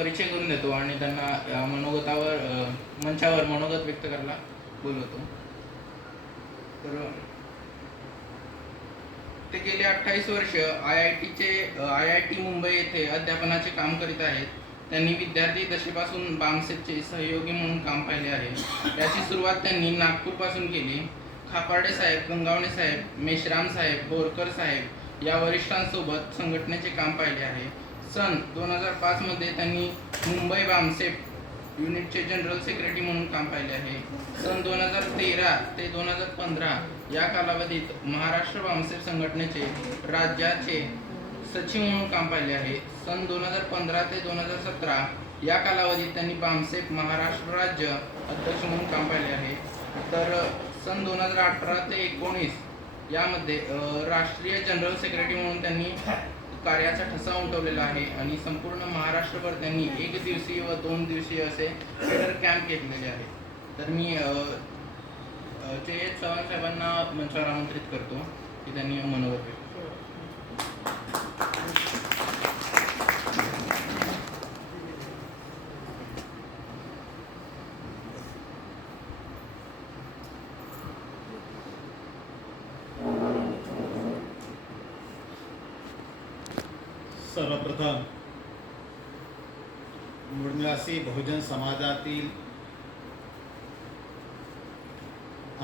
परिचय करून देतो आणि त्यांना या मंचावर मनोगत व्यक्त करायला बोलवतो. तर ते गेली 28 वर्ष IIT मुंबई येथे अध्यापनाचे काम करीत आहेत. त्यांनी विद्यार्थी दशेपासून बामसेपचे सहयोगी म्हणून काम पाहिले आहे. याची सुरुवात त्यांनी नागपूरपासून केली. खापर्डे साहेब, गंगावणे साहेब, मेश्राम साहेब, बोरकर साहेब या वरिष्ठांसोबत संघटनेचे काम पाहिले आहे. सन 2005 मध्ये त्यांनी मुंबई बामसेप युनिटचे जनरल सेक्रेटरी म्हणून काम पाहिले आहे. सन 2013 ते 2015 या कालावधीत महाराष्ट्र बामसेप संघटनेचे राज्याचे सचिव म्हणून काम पाहिले आहे. सन 2015 ते 2017 या कालावधीत त्यांनी बामसेप महाराष्ट्र राज्य अध्यक्ष म्हणून काम पाहिले आहे. तर सन 2018 ते 2019 यामध्ये राष्ट्रीय जनरल सेक्रेटरी म्हणून त्यांनी कार्याचा ठसा उमटवलेला आहे आणि संपूर्ण महाराष्ट्रभर त्यांनी 1 दिवसीय व 2 दिवसीय असे फेडर कॅम्प घेतलेले आहेत. तर मी चव्हाण साहेबांना मंचावर आमंत्रित करतो की त्यांनी मनोगत व्यक्त. सर्वप्रथम मूळनिवासी बहुजन समाजातील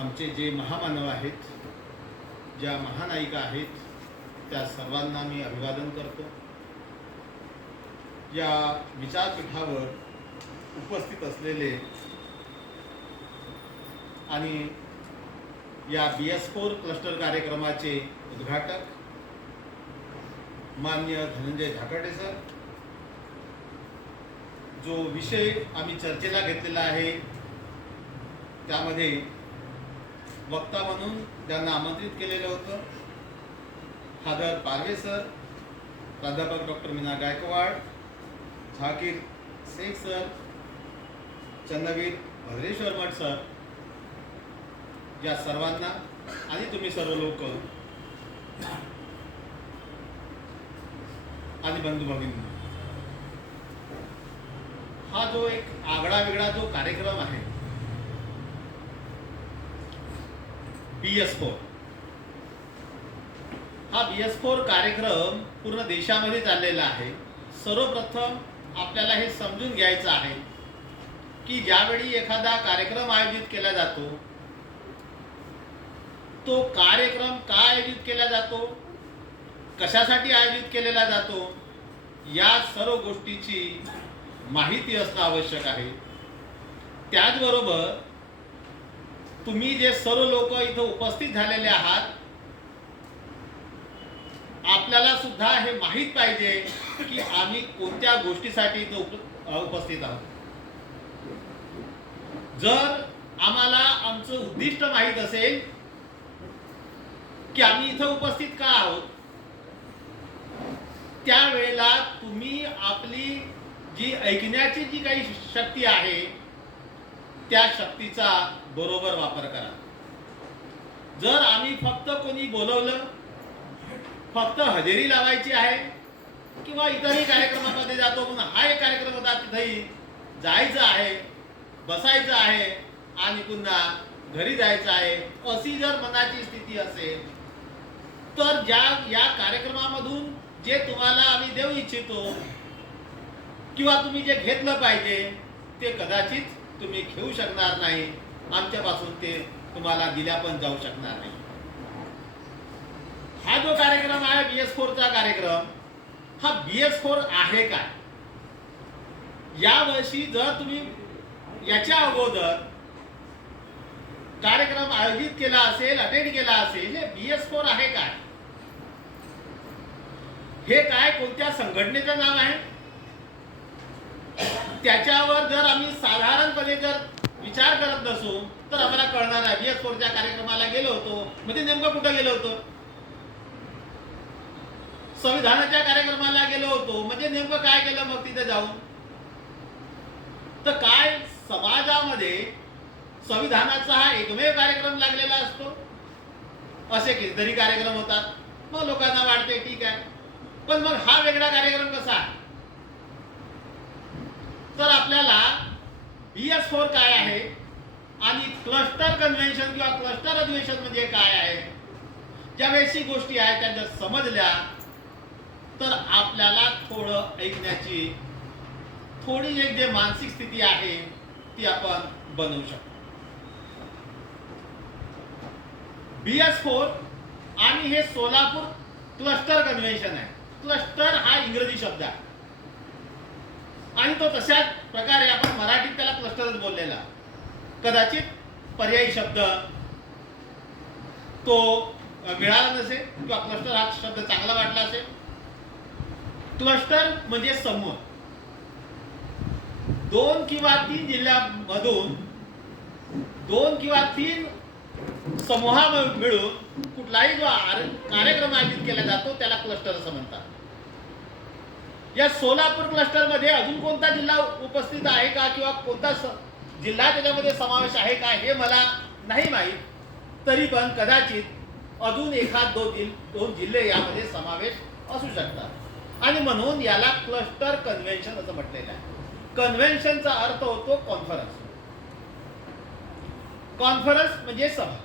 आमचे जे महामानव आहेत, ज्या महानायिका आहेत, त्या सर्वांना मी अभिवादन करतो. या विचारपीठावर उपस्थित असलेले आणि या BS4 क्लस्टर कार्यक्रमाचे उद्घाटक माननीय धनंजय धाकटे सर, जो विषय आम्ही चर्चेला घेतलेला आहे त्यामध्ये वक्ता म्हणून ज्यांना आमंत्रित केलेलं होतं, खादर पारवे सर, प्राध्यापक डॉक्टर मीना गायकवाड, झाकीर शेख सर, चंद्रवीर भद्रेश्वर मठ सर, या सर्वांना आणि तुम्ही सर्व लोक आणि बंधू भगिनी, हा जो एक आगळा वेगळा जो कार्यक्रम आहे BS4, हा BS4 कार्यक्रम पूर्ण देशामध्ये चाललेला आहे. सर्वप्रथम आपल्याला हे समजून घ्यायचं आहे की ज्यावेळी एखादा कार्यक्रम आयोजित केला जातो, तो कार्यक्रम का आयोजित केला जातो, कशासाठी आयोजित केलेला जातो, या सर्व गोष्टीची माहिती असणं आवश्यक आहे. त्याचबरोबर तुम्ही जे सर्व लोक इथं उपस्थित झालेले आहात, आपल्याला सुद्धा हे माहीत पाहिजे की आम्ही कोणत्या गोष्टीसाठी इथं उपस्थित आहोत. जर आम्हाला आमचं उद्दिष्ट माहीत असेल की आम्ही इथं उपस्थित का आहोत, त्यावेळेला तुम्ही आपली जी ऐकण्याची जी काही शक्ती आहे त्या शक्तीचा बरोबर वापर करा. जर आम्ही फक्त कोणी बोलवलं, फक्त हजेरी लावायची आहे किंवा इतरही कार्यक्रमामध्ये जातो म्हणून हा एक कार्यक्रम होता तिथेही जायचं आहे, बसायचं आहे आणि पुन्हा घरी जायचं आहे, अशी जर मनाची स्थिती असेल तर या कार्यक्रमामधून जे तुम्हाला आम्ही देऊ इच्छितो किंवा तुम्ही जे घेतलं पाहिजे ते कदाचित तुम्ही घेऊ शकणार नाही, आमच्यापासून ते तुम्हाला दिल्या पण जाऊ शकणार नाही. हा जो कार्यक्रम आहे BS4चा कार्यक्रम, हा BS4 आहे काय? यावर्षी जर तुम्ही याच्या अगोदर कार्यक्रम आयोजित केला असेल, अटेंड केला असेल, हे BS4 आहे काय? हे काय कोणत्या संघटनेचं नाव आहे? त्याच्यावर जर आम्ही साधारणपणे जर विचार करत नसू तर आम्हाला कळणार आहे. BS4च्या कार्यक्रमाला गेलो होतो म्हणजे नेमकं कुठं गेलो होतो, संविधानाच्या कार्यक्रमाला गेलो होतो म्हणजे नेमकं काय केलं मग तिथे जाऊन. तर काय समाजामध्ये संविधानाचा हा एकमेव कार्यक्रम लागलेला असतो, असे कितीतरी कार्यक्रम होतात. मग लोकांना वाटते ठीक आहे, पण मग हा वेगळा कार्यक्रम कसा आहे? तर आपल्याला BS4 काय आहे आणि क्लस्टर कन्व्हेन्शन किंवा क्लस्टर अधिवेशन म्हणजे काय आहे, ज्या बेसिक गोष्टी आहेत त्या जर समजल्या तर आपल्याला थोडं ऐकण्याची थोडी एक जे मानसिक स्थिती आहे ती आपण बनवू शकतो. BS4 आणि हे सोलापूर क्लस्टर कन्व्हेन्शन आहे. क्लस्टर हा इंग्रजी शब्द आहे आणि तो तशाच प्रकारे आपण मराठीत त्याला क्लस्टरच बोललेला. कदाचित पर्यायी शब्द तो मिळाला नसेल किंवा क्लस्टर हा शब्द चांगला वाटला असेल. क्लस्टर म्हणजे समूह. 2 किंवा 3 जिल्ह्यांमधून 2 किंवा 3 समूहा मिळून कुठलाही जो कार्यक्रम आयोजित केला जातो त्याला क्लस्टर असं म्हणतात. या सोलापूर क्लस्टर मध्ये अजून कोणता जिल्हा उपस्थित आहे का किंवा कोणता जिल्हा त्याच्यामध्ये समावेश आहे का हे मला नाही माहीत. तरी पण कदाचित अजून एखाद दोन जिल्हे यामध्ये समावेश असू शकतात आणि म्हणून याला क्लस्टर कन्व्हेन्शन असं म्हटलेलं आहे. कन्व्हेन्शनचा अर्थ होतो कॉन्फरन्स. कॉन्फरन्स म्हणजे सभा.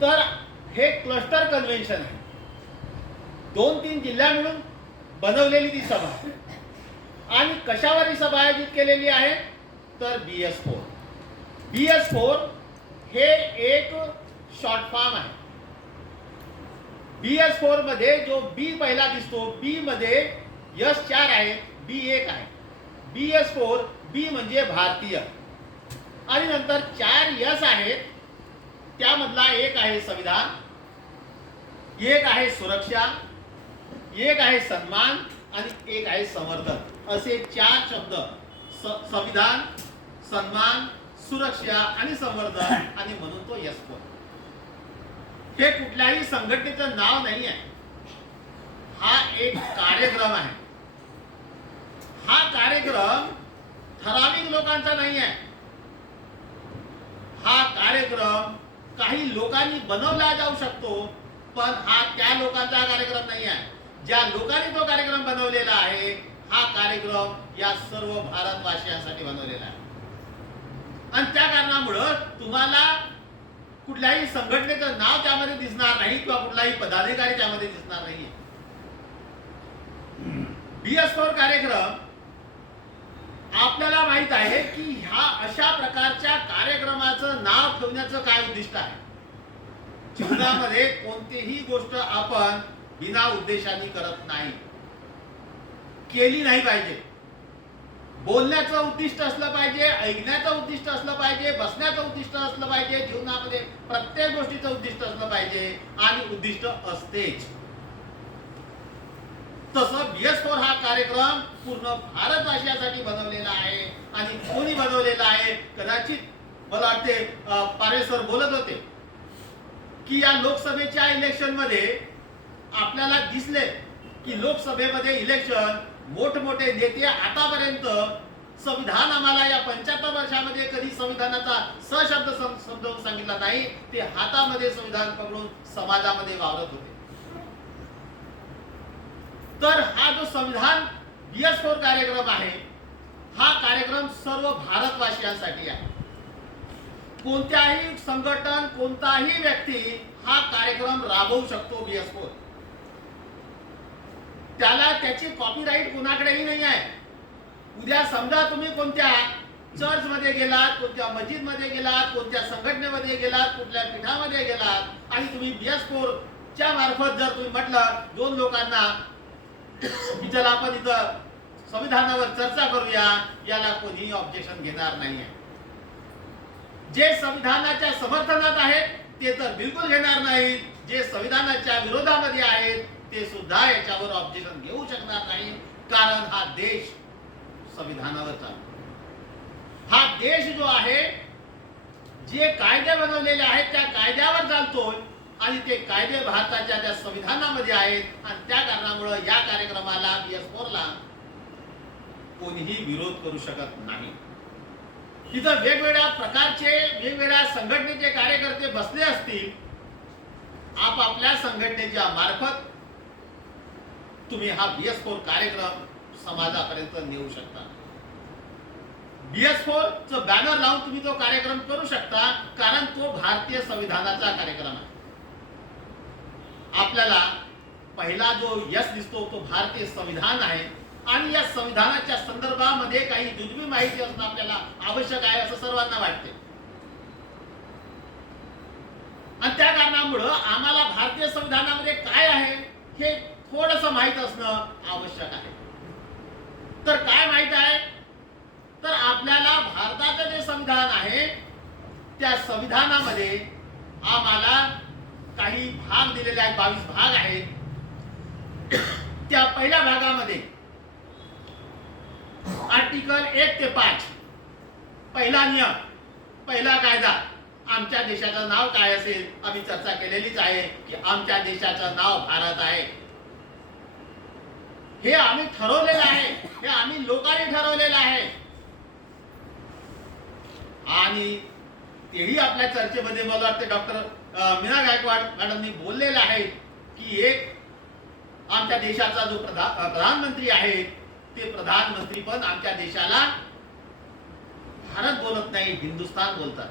तर हे क्लस्टर कन्व्हेन्शन आहे. 2-3 जिल्ह्या मिळून बनवलेली ती सभा आहे. आणि कशावर ही सभा आयोजित केलेली आहे तर BS4. BS4 हे एक शॉर्ट फॉर्म आहे. BS4 मध्ये जो B पहिला दिसतो, B मध्ये S4 आहे, B 1 आहे. BS4 B म्हणजे भारतीय आणि नंतर 4 S आहेत. त्यामधला एक आहे संविधान, एक आहे सुरक्षा, एक आहे सन्मान आणि एक आहे संवर्धन. असे 4 शब्द संविधान, सन्मान, सुरक्षा आणि संवर्धन आणि म्हणून तो S4. हे कुठल्याही संघटनेचं नाव नाही आहे. हा एक कार्यक्रम आहे. हा कार्यक्रम ठराविक लोकांचा नाही आहे. हा कार्यक्रम काही लोकांनी बनवला जाऊ शकतो पण हा त्या लोकांचा कार्यक्रम नाही आहे. ज्या लोकांनी तो कार्यक्रम बनवलेला आहे हा कार्यक्रम या सर्व भारतवासियांसाठी बनवलेला आहे आणि त्या कारणामुळे तुम्हाला कुठल्याही संघटनेचं नाव त्यामध्ये दिसणार नाही किंवा कुठलाही पदाधिकारी त्यामध्ये दिसणार नाही. BS4 कार्यक्रम आपल्याला माहित आहे की ह्या अशा प्रकारच्या कार्यक्रमाचं नाव ठेवण्याचं काय उद्दिष्ट आहे. जीवनामध्ये कोणतीही गोष्ट आपण बिना उद्देशाने करत नाही, केली नाही पाहिजे. बोलण्याचं उद्दिष्ट असलं पाहिजे, ऐकण्याचं उद्दिष्ट असलं पाहिजे, बसण्याचं उद्दिष्ट असलं पाहिजे. जीवनामध्ये प्रत्येक गोष्टीचं उद्दिष्ट असलं पाहिजे आणि उद्दिष्ट असतेच. तसं BS4 हा कार्यक्रम पूर्ण भारतवासियांसाठी बनवलेला आहे आणि कोणी बनवलेला आहे कदाचित मला वाटते पारेसर बोलत होते की या लोकसभेच्या इलेक्शन मध्ये आपल्याला दिसले की लोकसभेमध्ये इलेक्शन मोठमोठे नेते आतापर्यंत संविधान आम्हाला या 75 वर्षामध्ये कधी संविधानाचा सशब्द समजावून सांगितला नाही. ते हातामध्ये संविधान पकडून समाजामध्ये वावरत होते. तर हा जो संविधान BS4 कार्यक्रम आहे हा कार्यक्रम सर्व भारतवासियांसाठी आहे. कोणत्याही संघटन, कोणताही व्यक्ती हा कार्यक्रम राबवू शकतो. BS4 त्याला त्याची कॉपीराईट कोणाकडेही नाही आहे. उद्या समजा तुम्ही कोणत्या चर्च मध्ये गेलात, कोणत्या मस्जिद मध्ये गेलात, कोणत्या संघटनेमध्ये गेलात, कुठल्या पीठामध्ये गेलात आणि तुम्ही BS4 च्या मार्फत जर तुम्ही म्हटलं 2 लोकांना की चला आपण इथं संविधानावर चर्चा करूया, याला कोणीही ऑब्जेक्शन घेणार नाहीये. जे संविधानाच्या समर्थनात आहेत ते तर बिलकुल घेणार नाहीत. जे संविधानाच्या विरोधामध्ये आहेत ते सुद्धा याच्यावर ऑब्जेक्शन घेऊ शकणार नाही. कारण हा देश संविधानावर चालतो. हा देश जो आहे जे कायदे बनवलेले आहेत त्या कायद्यावर चालतोय आणि ते कायदे भारताच्या त्या संविधानामध्ये आहेत आणि त्या कारणामुळे या कार्यक्रमाला BS4 ला कोणीही विरोध करू शकत नाही. तिथं वेगवेगळ्या प्रकारचे वेगवेगळ्या संघटनेचे कार्यकर्ते बसले असतील. आपापल्या संघटनेच्या मार्फत तुम्ही हा BS4 कार्यक्रम समाजापर्यंत नेऊ शकता. BS4 चं बॅनर लावून तुम्ही तो कार्यक्रम करू शकता, कारण तो भारतीय संविधानाचा कार्यक्रम आहे. आपल्याला पहिला जो यश दिसतो तो भारतीय संविधान आहे आणि या संविधानाच्या संदर्भामध्ये काही जुजबी माहिती असणं आपल्याला आवश्यक आहे असं सर्वांना वाटते. आणि त्या कारणामुळं आम्हाला भारतीय संविधानामध्ये काय आहे हे थोडंसं माहीत असणं आवश्यक आहे. तर काय माहीत आहे, तर आपल्याला भारताचं जे संविधान आहे त्या संविधानामध्ये आम्हाला काही भाग दिलेले आहेत, 22 भाग आहेत. त्या पहिल्या भागामध्ये आर्टिकल 1 ते 5 पहिला नियम, पहिला कायदा, आमच्या देशाचं नाव काय असेल, आम्ही चर्चा केलेलीच आहे की आमच्या देशाचं नाव भारत आहे. हे आम्ही ठरवलेलं आहे, हे आम्ही लोकांनी ठरवलेलं आहे. आणि तेही आपल्या चर्चेमध्ये मला वाटते डॉक्टर मीना गायकवाड मॅडमनी बोललेलं आहे की एक आमच्या देशाचा जो प्रधानमंत्री आहे ते प्रधानमंत्री पण आमच्या देशाला भारत बोलत नाही, हिंदुस्थान बोलतात.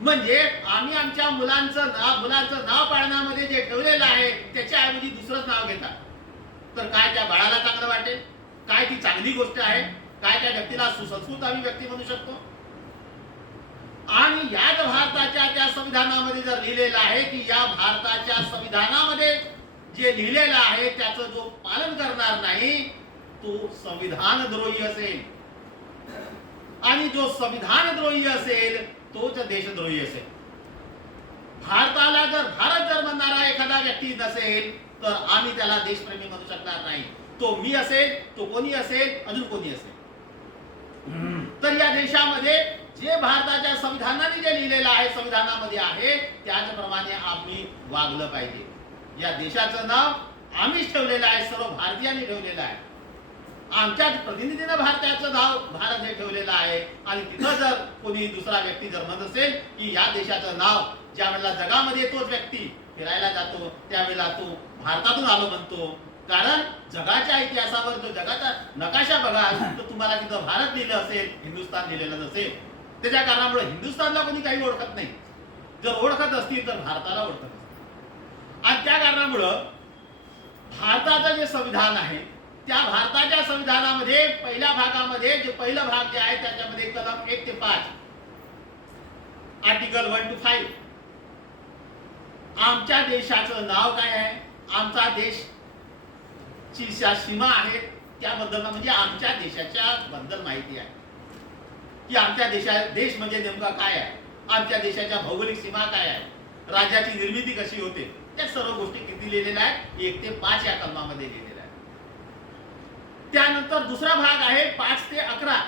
म्हणजे आम्ही आमच्या मुलांचं नाव पाळण्यामध्ये जे ठेवलेलं आहे त्याच्याऐवजी दुसरंच नाव घेतात. तर काय त्या बाळाला चांगलं वाटेल? काय ती चांगली गोष्ट आहे? काय त्या व्यक्तीला सुसंस्कृत आम्ही व्यक्ती म्हणू शकतो? आणि याच भारताच्या त्या संविधानामध्ये जर लिहिलेलं आहे की या भारताच्या संविधानामध्ये जे लिहिलेलं आहे त्याचं जो पालन करणार नाही तो संविधानद्रोही असेल, आणि जो संविधानद्रोही असेल तोच देशद्रोही असेल. भारताला जर भारत जर म्हणणारा एखादा व्यक्ती नसेल तर आम्ही त्याला देशप्रेमी म्हणू शकणार नाही. तो मी असेल, तो कोणी असेल, अजून कोणी असेल. तर या देशामध्ये जे भारताच्या संविधानाने जे लिहिलेलं आहे, संविधानामध्ये आहे त्याचप्रमाणे आम्ही वागलं पाहिजे. या देशाचं नाव आम्हीच ठेवलेलं आहे, सर्व भारतीयांनी ठेवलेलं आहे. आमच्याच प्रतिनिधीनं भारताचं नाव भारत हे ठेवलेलं आहे. आणि तिथं जर कोणी दुसरा व्यक्ती जर म्हणत असेल की या देशाचं नाव, ज्या वेळेला जगामध्ये तोच व्यक्ती फिरायला जातो त्यावेळेला तो भारतातून आलो म्हणतो. कारण जगाच्या इतिहासावर जो जगाचा नकाशा बघाल तर तुम्हाला तिथं भारत लिहिलं असेल, हिंदुस्थान लिहिलेलं नसेल. त्याच्या कारणामुळे हिंदुस्थानला कोणी काही ओळखत नाही. जर ओळखत असतील तर भारताला ओळखत असतील. आणि त्या कारणामुळं भारताचं जे संविधान आहे त्या भारताच्या संविधानामध्ये पहिल्या भागामध्ये जे पहिला भाग जे आहे त्याच्यामध्ये कलम 1 ते 5 आर्टिकल 1 to 5 आमच्या देशाचं नाव काय आहे, आमचा देश ची सीमा आहे त्याबद्दल, म्हणजे आमच्या देशाच्या बद्दल माहिती आहे की आमच्या देश म्हणजे नेमका काय आहे, आमच्या देशाच्या भौगोलिक सीमा काय आहे, राज्याची निर्मिती कशी होते, त्या सर्व गोष्टी किती लिहिलेल्या आहेत 1 ते 5 या कलमामध्ये लिहिलेल्या आहेत. त्यानंतर दुसरा भाग आहे 5 ते 11.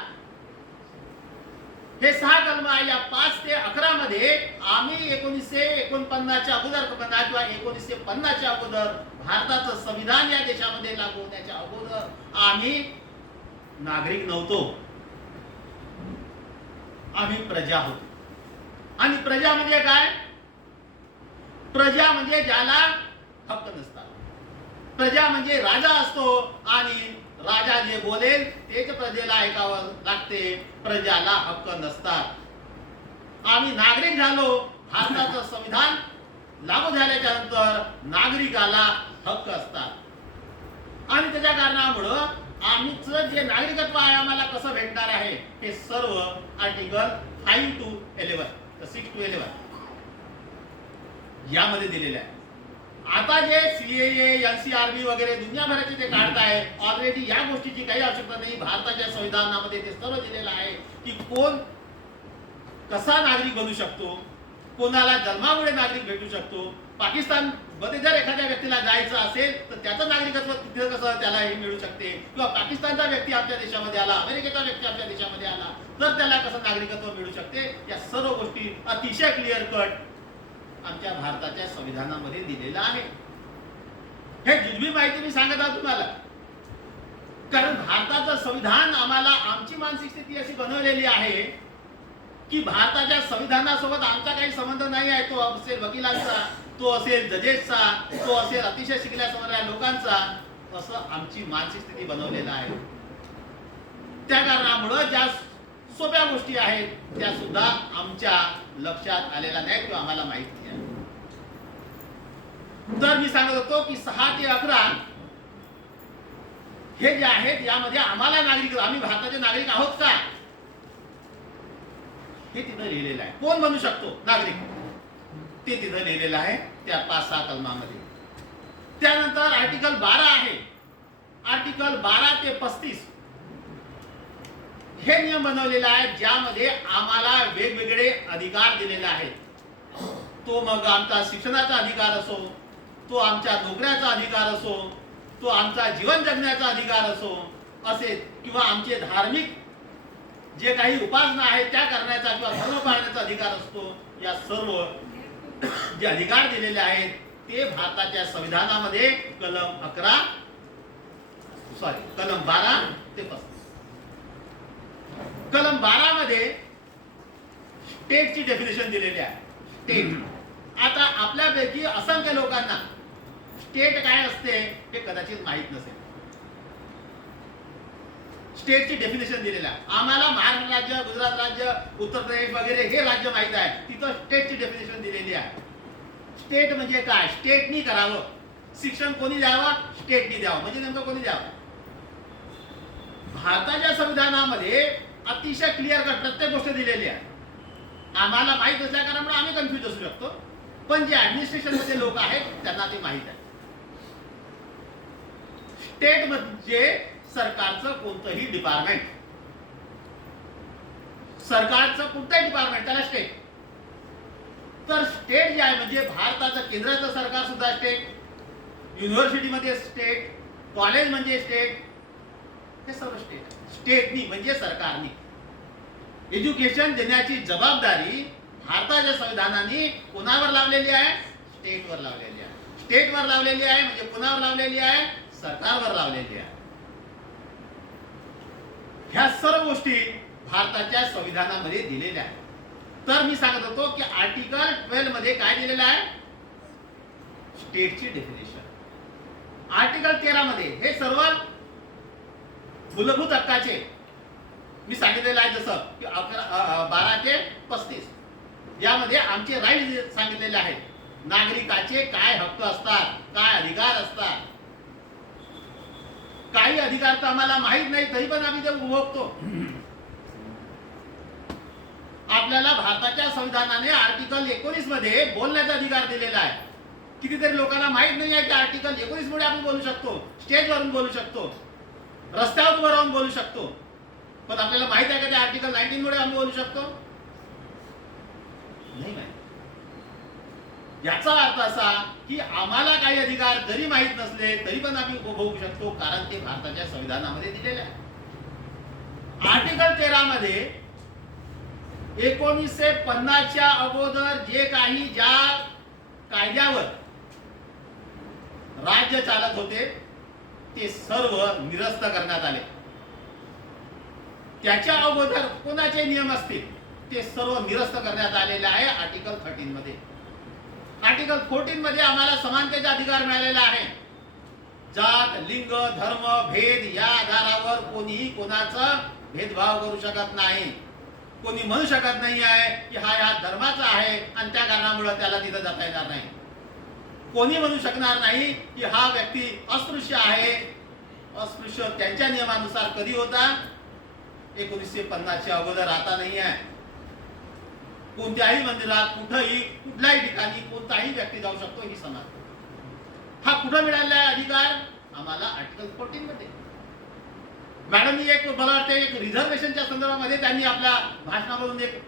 हे 6 कलम आहे. या 5 ते 11 मध्ये आम्ही 1949 च्या अगोदर म्हणा किंवा 1950 च्या अगोदर भारताचं संविधान या देशामध्ये लागू होण्याच्या अगोदर आम्ही नागरिक नव्हतो, आम्ही प्रजा होतो. आणि प्रजा म्हणजे काय? प्रजा म्हणजे ज्याला हक्क नसतात. प्रजा म्हणजे राजा असतो आणि राजा जे बोलेल तेच प्रजेला ऐकावं लागते, प्रजाला हक्क नसतात. आम्ही नागरिक झालो, भारताचं संविधान लागू झाल्याच्या नंतर नागरिकाला हक्क असतात. आणि त्याच्या कारणामुळं आम्हीच जे नागरिकत्व आहे आम्हाला कसं भेटणार आहे हे सर्व आर्टिकल 5 to 11 6 to 11 यामध्ये दिलेले आहे. आता जे CAA NCRB वगैरे दुनियाभराचे ते काढताय, ऑलरेडी या गोष्टीची काही आवश्यकता नाही. भारताच्या संविधानामध्ये ते सर्व दिलेलं आहे की कोण कसा नागरिक बनू शकतो, कोणाला जन्मामुळे नागरिक भेटू शकतो. पाकिस्तान मध्ये जर एखाद्या व्यक्तीला जायचं असेल तर त्याचं नागरिकत्व तिथे कसं त्याला हे मिळू शकते, किंवा पाकिस्तानचा व्यक्ती आपल्या देशामध्ये आला, अमेरिकेचा व्यक्ती आपल्या देशामध्ये आला तर त्याला कसं नागरिकत्व मिळू शकते. या सर्व गोष्टी अतिशय क्लिअर कट आमच्या भारताच्या संविधानामध्ये दिलेलं आहे. हे जुजबी माहिती मी सांगत आहे तुम्हाला, कारण भारताचं संविधान आम्हाला आमची मानसिक स्थिती अशी बनवलेली आहे की भारताच्या संविधानासोबत आमचा काही संबंध नाही आहे. तो असेल वकिलांचा, तो असेल जजेसचा, तो असेल अतिशय शिकल्या सवरल्या लोकांचा, असं आमची मानसिक स्थिती बनवलेला आहे. त्या कारणामुळं ज्या सोप्या गोष्टी आहेत त्या सुद्धा आमच्या लक्षात आलेल्या नाहीत किंवा आम्हाला माहित नाही. तर मी सांगत होतो की 6 ते 11 हे जे आहेत यामध्ये आम्हाला नागरिक, आम्ही भारताचे नागरिक आहोत का हे तिथं लिहिलेलं आहे. कोण बनू शकतो नागरिक ते तिथं लिहिलेलं आहे त्या 5-6 कलमामध्ये. त्यानंतर आर्टिकल 12 आहे. आर्टिकल 12 ते 35 हे नियम बनवलेले आहेत ज्यामध्ये आम्हाला वेगवेगळे अधिकार दिलेले आहेत. तो मग आमचा शिक्षणाचा अधिकार असो, तो आमच्या नोकऱ्याचा अधिकार असो, तो आमचा जीवन जगण्याचा अधिकार असो असे, किंवा आमचे धार्मिक जे काही उपासना आहेत त्या करण्याचा किंवा धर्म पाळण्याचा अधिकार असतो. या सर्व जे अधिकार दिलेले आहेत ते भारताच्या संविधानामध्ये कलम 12 ते 35. कलम 12 मध्ये स्टेटची डेफिनेशन दिलेली आहे. स्टेट. आता आपल्यापैकी असंख्य लोकांना स्टेट काय असते हे कदाचित माहित नसेल. स्टेटची डेफिनेशन दिलेलं आहे. आम्हाला महाराष्ट्र राज्य, गुजरात राज्य, उत्तर प्रदेश वगैरे हे राज्य माहित आहे. तिथं स्टेटची डेफिनेशन दिलेली आहे. स्टेट म्हणजे काय? स्टेटनी करावं. शिक्षण कोणी द्यावं? स्टेटनी द्यावं. म्हणजे नेमकं कोणी द्यावं? भारताच्या संविधानामध्ये अतिशय क्लिअर कट प्रत्येक गोष्ट दिलेली आहे. आम्हाला माहित असल्या कारणामुळे आम्ही कन्फ्युज असू शकतो, पण जे ऍडमिनिस्ट्रेशन मध्ये लोक आहेत त्यांना ते माहित आहे. स्टेट म्हणजे सरकारचं कोणतंही डिपार्टमेंट, सरकारचं कोणतंही डिपार्टमेंट त्याला स्टेट. तर स्टेट जे आहे म्हणजे भारताचं केंद्राचं सरकार सुद्धा स्टेट, युनिव्हर्सिटीमध्ये स्टेट, कॉलेज म्हणजे स्टेट, हे सर्व स्टेट. स्टेटनी म्हणजे सरकारनी एज्युकेशन देण्याची जबाबदारी भारताच्या संविधानाने कोणावर लावलेली आहे? स्टेटवर लावलेली आहे. स्टेटवर लावलेली आहे म्हणजे कोणावर लावलेली आहे? सरकारवर लावलेली आहे. ह्या सर्व गोष्टी भारताच्या संविधानामध्ये दिलेल्या आहेत. तर मी सांगत होतो की आर्टिकल 12 मध्ये काय दिलेलं आहे? स्टेटची डेफिनेशन. आर्टिकल 13 मध्ये हे सर्व मूलभूत हक्काचे मी सांगितलेलं आहे, जसं की 12 ते 35 यामध्ये आमचे राईट सांगितलेले आहेत. नागरिकाचे काय हक्क असतात, काय अधिकार असतात. काही अधिकार तर आम्हाला माहित नाही तरी पण आम्ही ते उपभोगतो. आपल्याला भारताच्या संविधानाने आर्टिकल 19 मध्ये बोलण्याचा अधिकार दिलेला आहे. कितीतरी लोकांना माहित नाही आहे की आर्टिकल 19 मुळे आपण बोलू शकतो, स्टेजवरून बोलू शकतो, रस्त्यावर उभं राहून बोलू शकतो. पण आपल्याला माहित आहे का ते आर्टिकल 19 मुळे आम्ही बोलू शकतो? नाही माहित. याचा अर्थ असा की आम्हाला काही अधिकार जरी माहित नसले तरी पण आम्ही उपभोगू शकतो, कारण ते भारताच्या संविधानामध्ये दिलेले आहे. आर्टिकल 13 मध्ये 1950 च्या अगोदर जे काही ज्या कायद्यावर राज्य चालत होते ते सर्व निरस्त करण्यात आले. त्याच्या अगोदर कोणाचे नियम असतील ते सर्व निरस्त करण्यात आलेले आहे आर्टिकल 13 मध्ये. आर्टिकल 14 मध्ये आम्हाला समानतेचा अधिकार मिळालेला आहे. जात, लिंग, धर्म, भेद या आधारावर कोणीही कोणाचा भेदभाव करू शकत नाही. कोणी म्हणू शकत नाही आहे की हा या धर्माचा आहे आणि त्या कारणामुळे त्याला तिथं जाता येणार नाही. कोणी म्हणू शकणार नाही की हा व्यक्ती अस्पृश्य आहे. अस्पृश्य त्यांच्या नियमानुसार कधी होता? 1950 च्या अगोदर, आता नाही आहे. कोणत्याही मंदिरात, कुठेही, कुठल्याही ठिकाणी कोणताही व्यक्ती जाऊ शकतो ही समाज. हा कुठं मिळालेला आहे अधिकार? आम्हाला आर्टिकल 14 मध्ये. मॅडमनी एक मला वाटते एक रिझर्वेशनच्या संदर्भामध्ये त्यांनी आपल्या भाषणामधून एक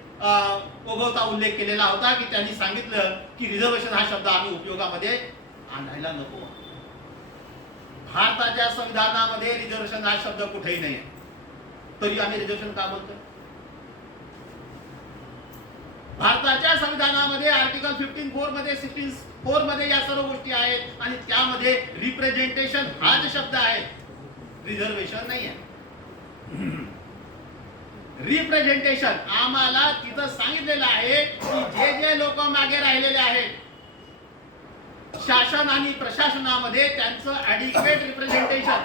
ओघवता उल्लेख केलेला होता की त्यांनी सांगितलं की रिझर्वेशन हा शब्द आम्ही उपयोगामध्ये आणायला नको. भारताच्या संविधानामध्ये रिझर्वेशन हा शब्द कुठेही नाही आहे, तरी आम्ही रिझर्वेशन का बोलतो? भारताच्या संविधानामध्ये आर्टिकल 15(4) मध्ये 16(4) मध्ये या सर्व गोष्टी आहेत आणि त्यामध्ये रिप्रेझेंटेशन हा जो शब्द आहे, रिझर्वेशन नाही आहे. रिप्रेझेंटेशन आम्हाला तिथं सांगितलेलं आहे की जे जे लोक मागे राहिलेले आहेत शासन आणि प्रशासनामध्ये त्यांचं ऍडिक्वेट रिप्रेझेंटेशन,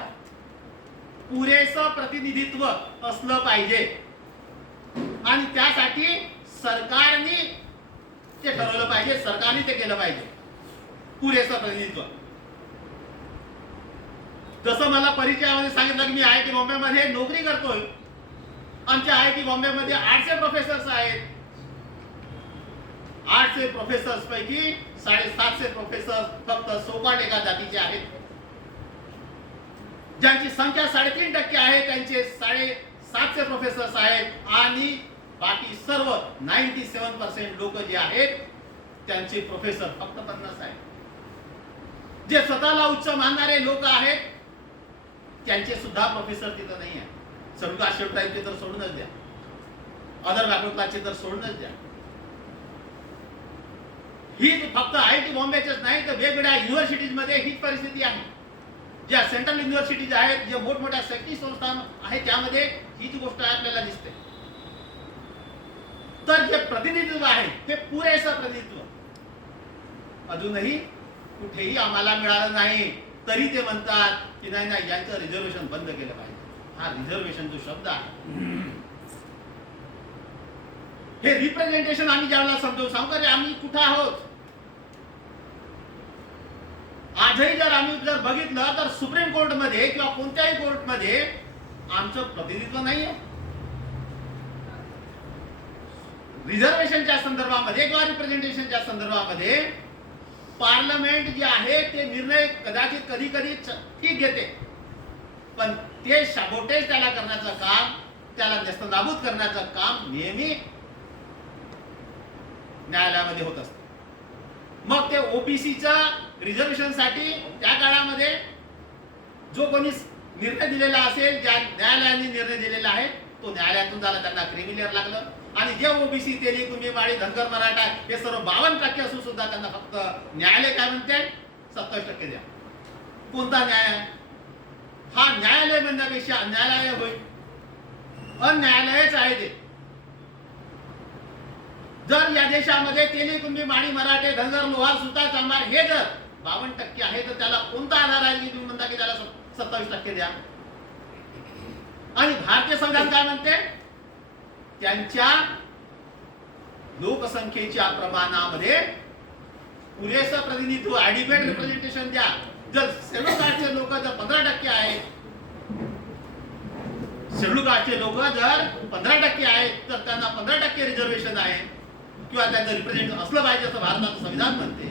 पुरेसं प्रतिनिधित्व असलं पाहिजे. आणि त्यासाठी सरकारने ते ठरवलं पाहिजे, सरकारने ते केलं पाहिजे, पुरेसं प्रतिनिधित्व. जसं मला परिचयामध्ये सांगितलं की मी IIT बॉम्बेमध्ये नोकरी करतोय. आमच्या IIT बॉम्बेमध्ये 800 प्रोफेसर्स आहेत. 800 प्रोफेसर्स पैकी 750 प्रोफेसर्स फक्त सोपाट एका जातीचे आहेत. ज्यांची संख्या 3.5% आहे त्यांचे 750 प्रोफेसर्स आहेत आणि बाकी सर्व 97% लोक जे आहेत त्यांचे प्रोफेसर फक्त 50 आहेत. जे स्वतःला उच्च मानणारे लोक आहेत त्यांचे सुद्धा प्रोफेसर तिथं नाही आहे. समजा शेवटायचे तर सोडूनच द्या, अदर बॅकवर्ड क्लासचे तर सोडूनच द्या. ही फक्त IIT बॉम्बेचेच नाही तर वेगवेगळ्या युनिव्हर्सिटीजमध्ये हीच परिस्थिती आहे. ज्या सेंट्रल युनिव्हर्सिटीज आहेत, जे मोठमोठ्या शैक्षणिक संस्था आहेत त्यामध्ये हीच गोष्ट आपल्याला दिसते. तर जे प्रतिनिधित्व आहे ते पुरेसं प्रतिनिधित्व अजूनही कुठेही आम्हाला मिळालं नाही. तरी ते म्हणतात की नाही नाही यांचं रिझर्वेशन बंद केलं पाहिजे. हा रिझर्वेशन जो शब्द आहे हे रिप्रेझेंटेशन आम्ही ज्यावेळेला समजावून सांगू का आम्ही कुठे आहोत. आजही जर आम्ही बघितलं तर सुप्रीम कोर्टमध्ये किंवा कोणत्याही कोर्टमध्ये आमचं प्रतिनिधित्व नाही आहे. रिझर्वेशनच्या संदर्भामध्ये किंवा रिप्रेझेंटेशनच्या संदर्भामध्ये पार्लमेंट जे आहे ते निर्णय कदाचित कधी कधी ठीक घेते, पण ते शाबोटेज त्याला करण्याचं काम, त्याला नेस्तनाबूत करण्याचं काम नेहमी न्यायालयामध्ये होत असतं. मग ते ओबीसीच्या रिझर्वेशनसाठी त्या काळामध्ये जो कोणी निर्णय दिलेला असेल, ज्या न्यायालयाने निर्णय दिलेला आहे तो न्यायालयातून झाला, त्यांना क्रिमिलियर लागलं. आणि जे ओबीसी, तेली, कुणबी, माळी, धनगर, मराठा हे सर्व 52% असून सुद्धा त्यांना फक्त न्यायालय काय म्हणते 27% द्या. कोणता न्याय आहे हा? न्यायालय म्हणण्यापेक्षा अन्यायालय होईल, अन्यायालयच आहे ते. जर या देशामध्ये तेली, कुणबी, माळी, मराठे, धनगर, लोहार, सुतार, चांभार हे जर 52% आहे तर त्याला कोणता आधार आहे की तुम्ही म्हणता की त्याला 27% द्या? आणि भारतीय संविधान काय म्हणते? त्यांच्या लोकसंख्येच्या प्रमाणामध्ये पुरेसं प्रतिनिधित्व, ॲडिक्वेट रिप्रेझेंटेशन द्या. जर शेड्यूल कास्टचे लोक जर 15% आहेत, शेड्यूल कास्टचे लोक जर 15% आहेत तर त्यांना 15% रिझर्वेशन आहे किंवा त्यांचं रिप्रेझेंटेशन असलं पाहिजे असं भारताचं संविधान म्हणते.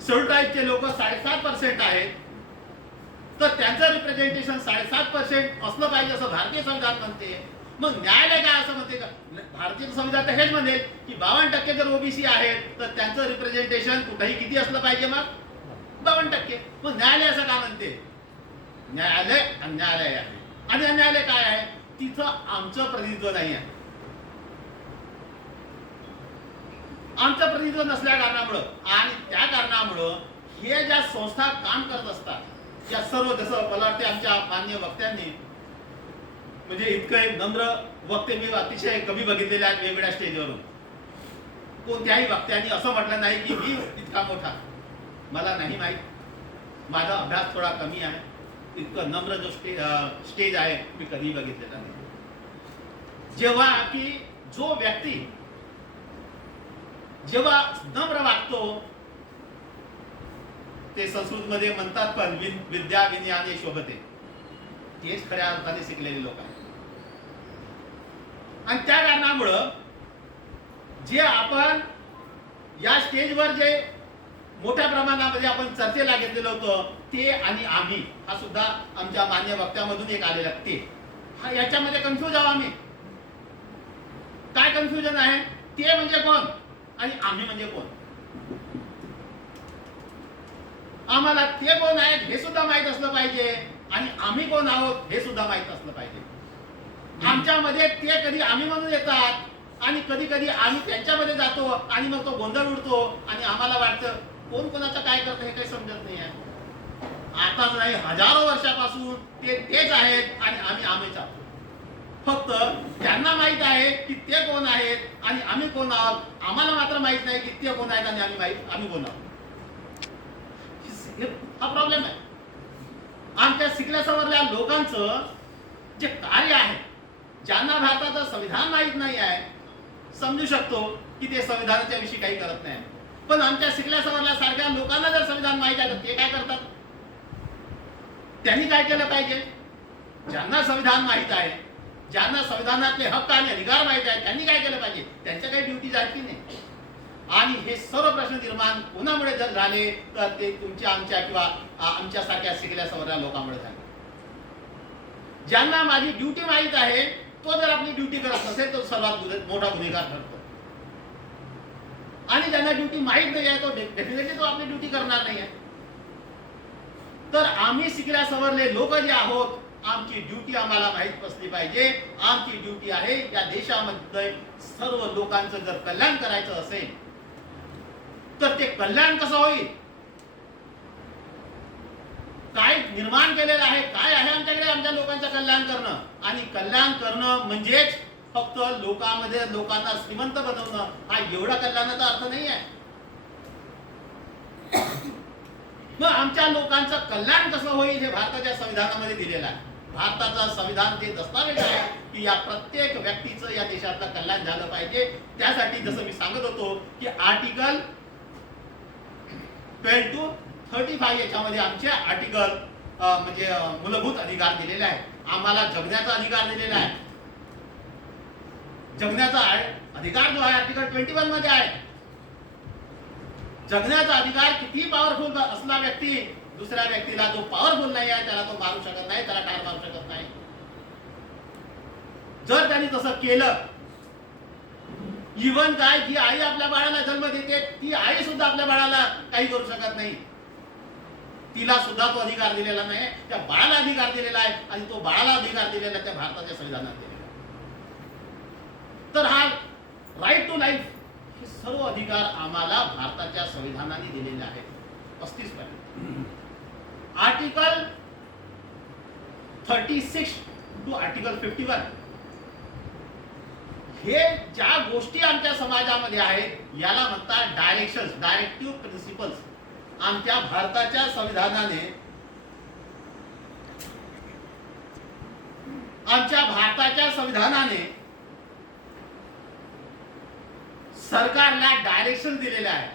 शेड्यूल ट्राईबचे लोक 7.5% आहेत तर त्यांचं रिप्रेझेंटेशन 7.5% असलं पाहिजे असं भारतीय संविधान म्हणते. मग न्यायालय काय असं म्हणते का? भारतीय संविधान तर हेच म्हणेल की 52% जर ओबीसी आहेत तर त्यांचं रिप्रेझेंटेशन कुठेही किती असलं पाहिजे? मग 52%. मग न्यायालय असं का म्हणते? न्यायालय अन्यायालय आहे. आणि अन्यायालय काय आहे? तिथं आमचं प्रतिनिधित्व नाही आहे. आमचं प्रतिनिधित्व नसल्या कारणामुळं आणि त्या कारणामुळं हे ज्या संस्था काम करत असतात या सर्व, जसं मला वाटते आमच्या मान्य वक्त्यांनी म्हणजे इतकं नम्र वक्ते मी अतिशय कमी बघितलेले आहेत वेगवेगळ्या स्टेजवरून. कोणत्याही वक्त्यांनी असं म्हटलं नाही की मी इतका मोठा, मला नाही माहीत, माझा अभ्यास थोडा कमी आहे, इतकं नम्र जो स्टेज आहे मी कधीही बघितलेला नाही. जेव्हा की जो व्यक्ती जेव्हा नम्र वागतो ते संस्कृतमध्ये म्हणतात पण विद्या विनयाने शोभते, तेच खऱ्या अर्थाने शिकलेले लोक आहेत. आणि त्या कारणामुळं जे आपण या स्टेजवर जे मोठ्या प्रमाणामध्ये आपण चर्चेला घेतलेलं होतं ते आणि आम्ही, हा सुद्धा आमच्या मान्य वक्त्यामधून एक आलेला ते, हा याच्यामध्ये कन्फ्यूज आहोत आम्ही. काय कन्फ्युजन आहे? ते म्हणजे कोण आणि आम्ही म्हणजे कोण? आम्हाला ते कोण आहेत हे सुद्धा माहित असलं पाहिजे आणि आम्ही कोण आहोत हे सुद्धा माहित असलं पाहिजे. आमच्यामध्ये ते कधी आम्ही म्हणून येतात आणि कधी कधी आम्ही त्यांच्यामध्ये जातो आणि मग तो गोंधळ उडतो आणि आम्हाला वाटतं कोण कोणाचं काय करतं हे काही समजत नाही आहे. आताच नाही, हजारो वर्षापासून ते तेच आहेत आणि आम्ही आम्हीच आहोत. फक्त त्यांना माहित आहे की ते कोण आहेत आणि आम्ही कोण आहोत. आम्हाला मात्र माहित नाही की ते कोण आहेत आणि आम्ही कोण आहोत. हा प्रॉब्लेम आहे. आमच्या शिकल्या सवरल्या लोकांचं जे कार्य आहे ज्यांना भारताचं संविधान माहीत नाही आहे, समजू शकतो की ते संविधानाच्या विषयी काही करत नाही. पण आमच्या शिकल्या सवरल्या सारख्या लोकांना जर संविधान माहीत आहे तर ते काय करतात? त्यांनी काय केलं पाहिजे? ज्यांना संविधान माहीत आहे, ज्यांना संविधानातले हक्क आणि अधिकार माहीत आहे, त्यांनी काय केलं पाहिजे? त्यांच्या काही ड्युटीज आहेत की नाही? आणि हे सर्व प्रश्न निर्माण कोणामुळे जर झाले तर ते तुमच्या आमच्या किंवा आमच्यासारख्या शिकल्या सवरल्या लोकांमुळे झाले. ज्यांना माझी ड्युटी माहीत आहे तो जर आपली ड्युटी करत नसेल तो सर्वात मोठा गुन्हेगार ठरतो. आणि ज्यांना ड्युटी माहीत नाही आहे तो डेफिनेटली तो आपली ड्युटी करणार नाही आहे. तर आम्ही शिकल्या सवरले लोक जे आहोत, आमची ड्युटी आम्हाला माहीत असली पाहिजे. आमची ड्युटी आहे या देशामध्ये सर्व लोकांचं जर कल्याण करायचं असेल तर ते कल्याण कसं होईल, काय निर्माण केलेलं आहे, काय आहे आमच्याकडे आमच्या लोकांचं कल्याण करणं. आणि कल्याण करणं म्हणजेच फक्त लोकांना श्रीमंत बनवणं हा एवढा कल्याणाचा अर्थ नाही आहे. मग आमच्या लोकांचं कल्याण कसं होईल हे भारताच्या संविधानामध्ये दिलेलं आहे. भारताचं संविधान जे दस्तावेज आहे की या प्रत्येक व्यक्तीचं या देशातलं कल्याण झालं पाहिजे. त्यासाठी जसं मी सांगत होतो की आर्टिकल 12 to 35 याच्यामध्ये आमचे आर्टिकल म्हणजे मूलभूत अधिकार दिलेले आहेत. आम्हाला जगण्याचा अधिकार दिलेला आहे. जगण्याचा अधिकार जो आहे आर्टिकल 21 मध्ये आहे. जगण्याचा अधिकार किती पॉवरफुल असला व्यक्ती दुसऱ्या व्यक्तीला जो पॉवरफुल नाही आहे त्याला तो मारू शकत नाही, त्याला ठार मारू शकत नाही. जर त्यांनी तसं केलं, इव्हन काय जी आई आपल्या बाळाला जन्म देते ती आई सुद्धा आपल्या बाळाला काही करू शकत नाही. तिला सुद्धा तो अधिकार दिलेला नाही, त्या बाळाला अधिकार दिलेला आहे. आणि तो बाळाला अधिकार दिलेला त्या भारताच्या संविधानात दिलेला. तर हा राईट टू लाईफ हे सर्व अधिकार आम्हाला भारताच्या संविधानाने दिलेले आहेत. 35 पर्यंत आर्टिकल 36 टू आर्टिकल 51 हे ज्या गोष्टी आमच्या समाजामध्ये आहेत याला म्हणतात डायरेक्शन्स, डायरेक्टिव्ह प्रिन्सिपल्स. आमच्या भारताच्या संविधानाने सरकारला डायरेक्शन दिलेले आहे.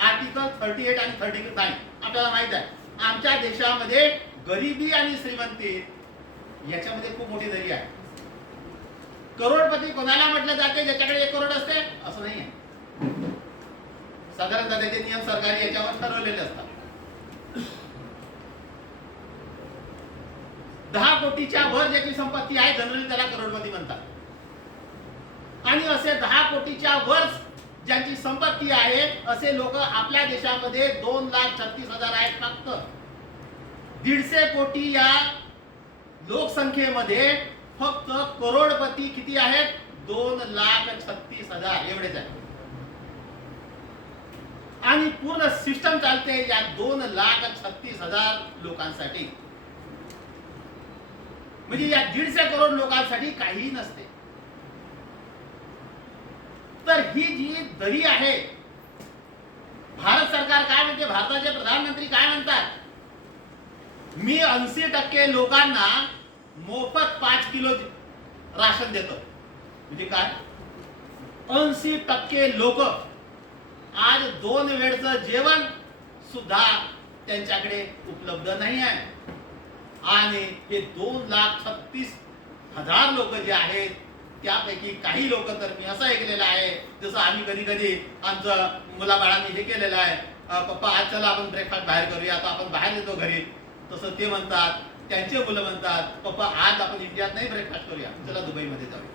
आर्टिकल 38 आणि 39 आपल्याला माहित आहे आमच्या देशामध्ये गरिबी आणि श्रीमंती याच्यामध्ये खूप मोठी दरी आहे. करोडपती कोणाला म्हटलं जाते ज्याच्याकडे 1 करोड असते? असं नाही आहे. साधारणतः त्याचे नियम सरकारी याच्यावर ठरवलेले असतात. 10 कोटीच्या वर ज्याची संपत्ती आहे जनरली त्याला करोडपती म्हणतात. आणि असे 10 कोटीच्या वर ज्यांची संपत्ती आहे असे लोक आपल्या देशामध्ये 2,36,000 आहेत. फक्त 150 कोटी या लोकसंख्येमध्ये फक्त करोडपती किती आहेत? 2,36,000 एवढेच आहेत. आणि पूर्ण सिस्टम चालते या 2,36,000 लोकांसाठी. म्हणजे या 150 करोड लोकांसाठी काही नसते. तर ही जी दरी आहे, भारत सरकार काय म्हणते, भारताचे प्रधानमंत्री काय म्हणतात, मी 80% लोकांना मोफत 5 किलो राशन देतो. म्हणजे काय, 80% लोक आज 2 वेळचं जेवण सुद्धा त्यांच्याकडे उपलब्ध नाही आहे. आणि हे 2,36,000 लोक जे आहेत त्यापैकी काही लोक तर मी असं ऐकलेलं आहे, जसं आम्ही कधी कधी आमचं मुलाबाळांनी हे केलेलं आहे, पप्पा आज चला आपण ब्रेकफास्ट बाहेर करूया, आता आपण बाहेर येतो घरी. तसं ते म्हणतात, त्यांचे मुलं म्हणतात पप्पा आज आपण इंडियात नाही ब्रेकफास्ट करूया, चला दुबईमध्ये जाऊया.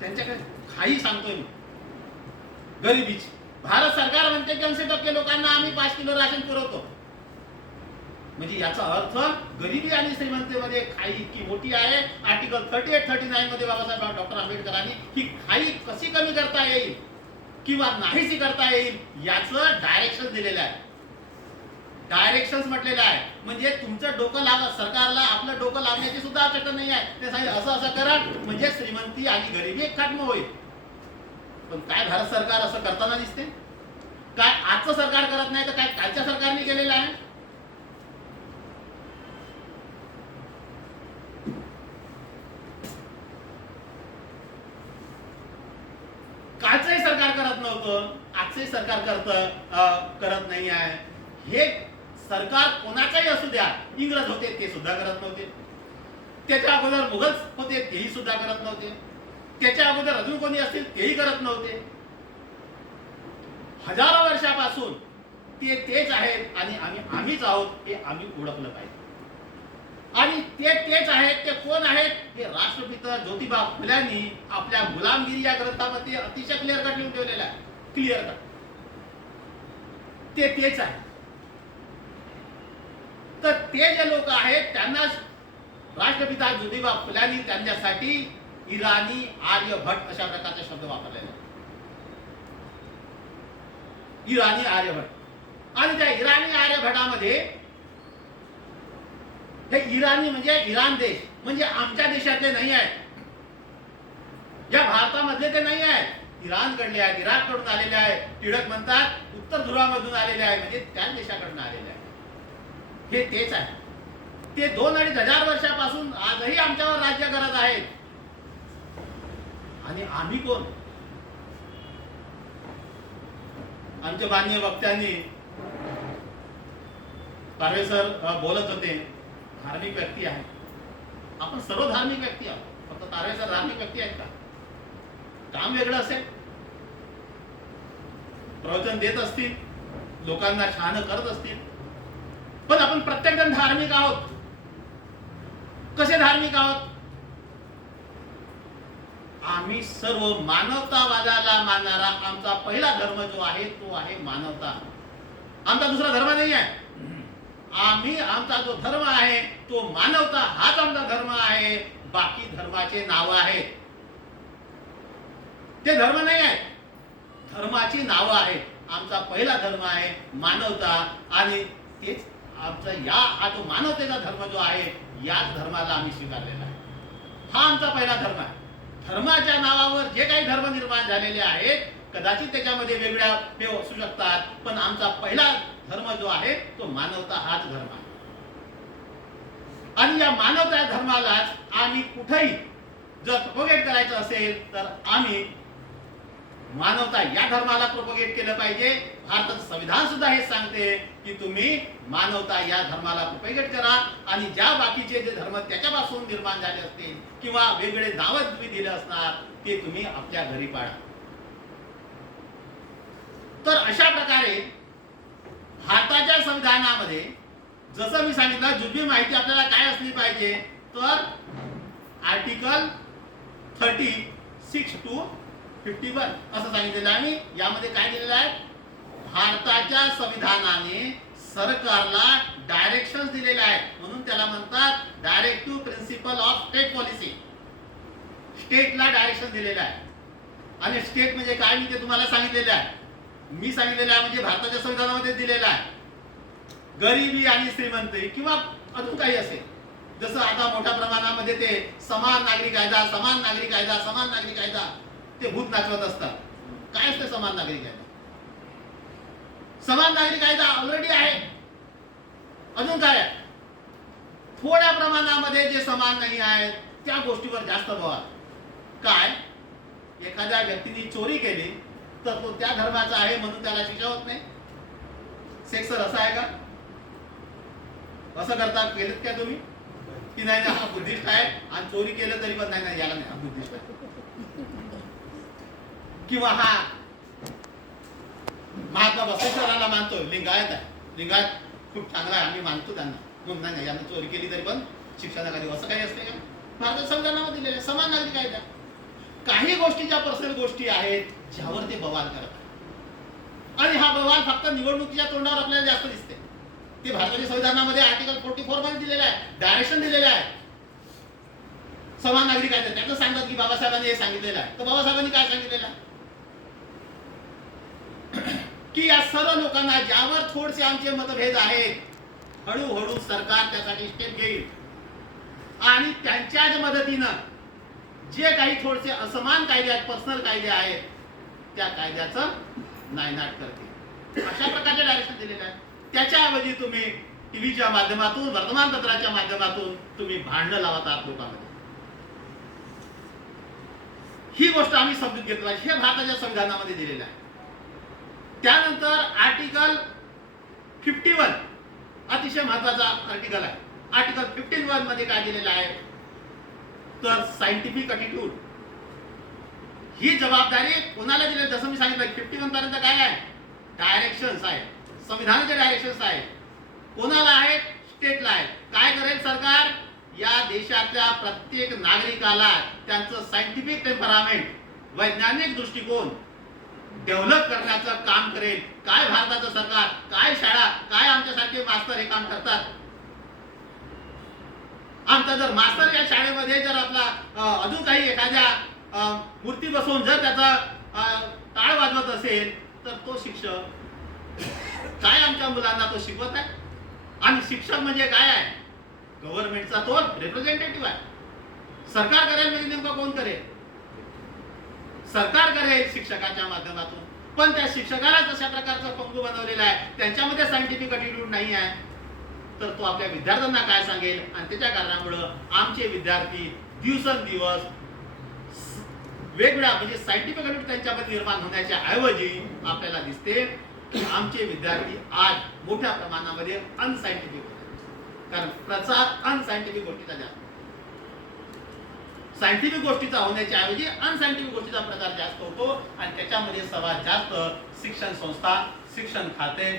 त्यांच्याकडे काही सांगतोय मी गरिबीची. भारत सरकार म्हणते की 80% लोकांना आम्ही 5 किलो राशन पुरवतो. म्हणजे याचा अर्थ गरिबी आणि श्रीमंतीमध्ये खाई इतकी मोठी आहे. आर्टिकल 38-39 मध्ये बाबासाहेब डॉक्टर आंबेडकरांनी ही खाई कशी कमी करता येईल किंवा नाहीशी करता येईल याचं डायरेक्शन दिलेलं आहे. डायरेक्शन्स म्हटलेलं आहे. म्हणजे तुमचं डोकं लावा, सरकारला आपलं डोकं लावण्याची सुद्धा आवश्यकता नाही आहे. ते सांगितलं असं असं करा म्हणजे श्रीमंती आणि गरिबी एक खत्म होईल. पण काय भारत सरकार असं करताना दिसते? काय आजचं सरकार करत नाही तर काय कालच्या सरकारने केलेलं आहे? नव्हतं, आजचे सरकार करत नाही आहे. हे सरकार कोणाचाही असू द्या, इंग्रज होते ते सुद्धा करत नव्हते, त्याच्या अगोदर मुघल होते तेही सुद्धा करत नव्हते, त्याच्या अगोदर अजून कोणी असतील तेही करत नव्हते. हजारो वर्षापासून ते तेच आहेत आणि आम्हीच आहोत हे आम्ही ओळखलं पाहिजे. आणि ते तेच आहेत. ते कोण आहेत? हे राष्ट्रपिता ज्योतिबा फुल्यांनी आपल्या गुलामगिरी या ग्रंथामध्ये अतिशय क्लिअर कट लिहून ठेवलेला आहे. क्लिअर कट ते तेच आहे. तर ते जे लोक आहेत त्यांना राष्ट्रपिता ज्योतिबा फुल्यांनी त्यांच्यासाठी इराणी आर्यभट अशा प्रकारचे शब्द वापरलेले आहेत. इराणी आर्यभट. आणि त्या इराणी आर्यभटामध्ये हे इराणी म्हणजे इराण देश, म्हणजे आमच्या देशातले नाही आहेत, या भारतामधले ते नाही आहेत, इराण कडले आहेत, इराक कडून आलेले आहेत. टिळक म्हणतात उत्तर ध्रुवामधून आलेले आहे, म्हणजे त्याच देशाकडून आलेले आहे. हे तेच आहे. ते 2-2,500 वर्षापासून आजही आमच्यावर राज्य करत आहेत. आणि आम्ही कोण? आमच्या माननीय वक्त्यांनी तारवे सर बोलत होते, धार्मिक व्यक्ती आहे. आपण सर्व धार्मिक व्यक्ती आहोत. फक्त तारवे सर धार्मिक व्यक्ती आहेत का? काम वेगळं असेल, प्रवचन देत असतील, लोकांना छान करत असतील, पण आपण प्रत्येक जण धार्मिक आहोत. कसे धार्मिक आहोत? आम्ही सर्व मानवतावादाला मानणारा आमचा पहिला धर्म जो आहे तो आहे मानवता. आमचा दुसरा धर्म नाही आहे. आमचा जो धर्म आहे तो मानवता हाच आमचा धर्म आहे. बाकी धर्माचे नाव आहेत, ते धर्म नाही आहे, धर्माची नावं आहेत. आमचा पहिला धर्म आहे मानवता आणि तेच आमचा हा जो मानवतेचा धर्म जो आहे याच धर्माला आम्ही स्वीकारलेला आहे. हा आमचा पहिला धर्म आहे. धर्माच्या नावावर जे काही धर्म निर्माण झालेले आहेत कदाचित त्याच्यामध्ये वेगळ्या असू शकतात, पण आमचा पहिला धर्म जो आहे तो मानवता हाच धर्म आहे. आणि या मानवता धर्मालाच आम्ही कुठेही जर प्रोपगेट करायचं असेल तर आम्ही मानवता या धर्माला प्रोपगेट केलं पाहिजे. भारताचं संविधान सुद्धा हे सांगते की तुम्ही मानवता या धर्माला प्रोपगेट करा आणि ज्या बाकीचे जे धर्म त्याच्यापासून निर्माण झाले असतील किंवा वेगळे नावं तुम्ही दिले असणार ते तुम्ही आपल्या घरी पाळा. तर अशा प्रकारे भारताच्या संविधानामध्ये जसं मी सांगितलं जुजबी माहिती आपल्याला काय असली पाहिजे तर आर्टिकल 36 to 51 असं सांगितलेलं आहे. आणि यामध्ये काय दिलेलं आहे? भारताच्या संविधानाने सरकारला डायरेक्शन्स दिलेले आहेत, म्हणून त्याला म्हणतात directive principle of state policy. स्टेटला डायरेक्शन दिलेलं आहे. आणि स्टेट म्हणजे काय मी ते तुम्हाला सांगितलेलं आहे. मी सांगितलेलं आहे म्हणजे भारताच्या संविधानामध्ये दिलेलं आहे. गरिबी आणि श्रीमंती किंवा अजून काही असेल, जसं आता मोठ्या प्रमाणामध्ये ते समान नागरी कायदा, समान नागरी कायदा, समान नागरी कायदा ते भूत नाचवत असतात. काय असते समान नागरी कायदा? समान नागरी कायदा ऑलरेडी आहे. अजून काय आहे? थोड्या प्रमाणामध्ये जे समान नाही आहेत त्या गोष्टीवर जास्त बवाल. काय? एखाद्या व्यक्तीने चोरी केली तर तो त्या धर्माचा आहे म्हणून त्याला शिक्षा होत नाही. सेक्स असा आहे का? असं करता केलं का तुम्ही की नाही हा बुद्धिस्ट आहे आणि चोरी केलं तरी पण नाही याला नाही हा बुद्धिस्ट आहे. किंवा हा महात्मा बसवेश्वराला मानतोय, लिंगायत आहे, लिंगायत खूप चांगला आहे आम्ही मानतो त्यांना, म्हणून नाही यानं चोरी केली तरी पण शिक्षा नका देऊ. असं काही असते का? भारतात संविधानामध्ये दिलेलं समान नागरी कायदा. काही गोष्टी ज्या पर्सनल गोष्टी आहेत ज्यावर ते बवाल करतात आणि हा बवाल फक्त निवडणुकीच्या तोंडावर आपल्याला जास्त दिसते. ते भारताच्या संविधानामध्ये आर्टिकल 44 मध्ये दिलेलं आहे, डायरेक्शन दिलेलं आहे समान नागरी कायदा. त्याचं सांगतात की बाबासाहेबांनी हे सांगितलेलं आहे. तर बाबासाहेबांनी काय सांगितलेलं आहे की या सर्व लोकांना ज्यावर थोडेसे आमचे मतभेद आहेत हळूहळू सरकार त्यासाठी स्टेप घेईल आणि त्यांच्याच मदतीनं जे काही थोडेसे असमान कायदे आहेत, पर्सनल कायदे आहेत त्या कायद्याचं नायनाट करते. अशा प्रकारचे डायरेक्शन दिलेलं आहे. त्याच्याऐवजी तुम्ही टीव्हीच्या माध्यमातून, वर्तमानपत्राच्या माध्यमातून तुम्ही भांडणं लावत आहात लोकांमध्ये. ही गोष्ट आम्ही समजून घेतली पाहिजे. हे भारताच्या संविधानामध्ये दिलेलं आहे. त्यानंतर आर्टिकल 51 अतिशय महत्वाचा आर्टिकल आहे. आर्टिकल 51 मध्ये काय दिलेलं आहे तर सायंटिफिक अटिट्यूड ही जबाबदारी कोणाला दिली. जसं मी सांगितलं 51 पर्यंत काय आहे डायरेक्शन्स आहे, संविधानाचे डायरेक्शन्स आहेत. कोणाला आहेत स्टेटला आहे. काय करेल सरकार या देशातल्या प्रत्येक नागरिकाला त्यांचं सायंटिफिक टेम्परामेंट वैज्ञानिक दृष्टिकोन डेव्हलप करण्याचं काम करेल. काय भारताचं सरकार, काय शाळा, काय आमच्यासारखे मास्तर हे काम करतात. आमचा जर मास्तर या शाळेमध्ये जर आपला अजून काही एखाद्या मूर्ती बसवून जर त्याचा टाळ वाजवत असेल तर तो शिक्षक काय आमच्या मुलांना तो शिकवत आहे. आणि शिक्षक म्हणजे काय आहे गव्हर्नमेंटचा तो रिप्रेझेंटेटिव्ह आहे. सरकार करेल म्हणजे नेमकं कोण करेल सरकार करेल शिक्षकाच्या माध्यमातून. पण त्या शिक्षकाला तशा प्रकारचा पंगू बनवलेला आहे त्यांच्यामध्ये सायंटिफिक अटिट्यूड नाही आहे तर तो आपल्या विद्यार्थ्यांना काय सांगेल. आणि त्याच्या कारणामुळं आमचे विद्यार्थी दिवसेंदिवस वेगवेगळ्या म्हणजे सायंटिफिक अटिट्यूड त्यांच्यामध्ये निर्माण होण्याच्या ऐवजी आपल्याला दिसते की आमचे विद्यार्थी आज मोठ्या प्रमाणामध्ये अनसायंटिफिक होतात. कारण प्रचार अनसायंटिफिक गोष्टीचा जास्त सायंटिफिक गोष्टीचा होण्याच्या ऐवजी अनसायंटिफिक गोष्टीचा प्रचार जास्त होतो. आणि त्याच्यामध्ये सर्वात जास्त शिक्षण संस्था शिक्षण खाते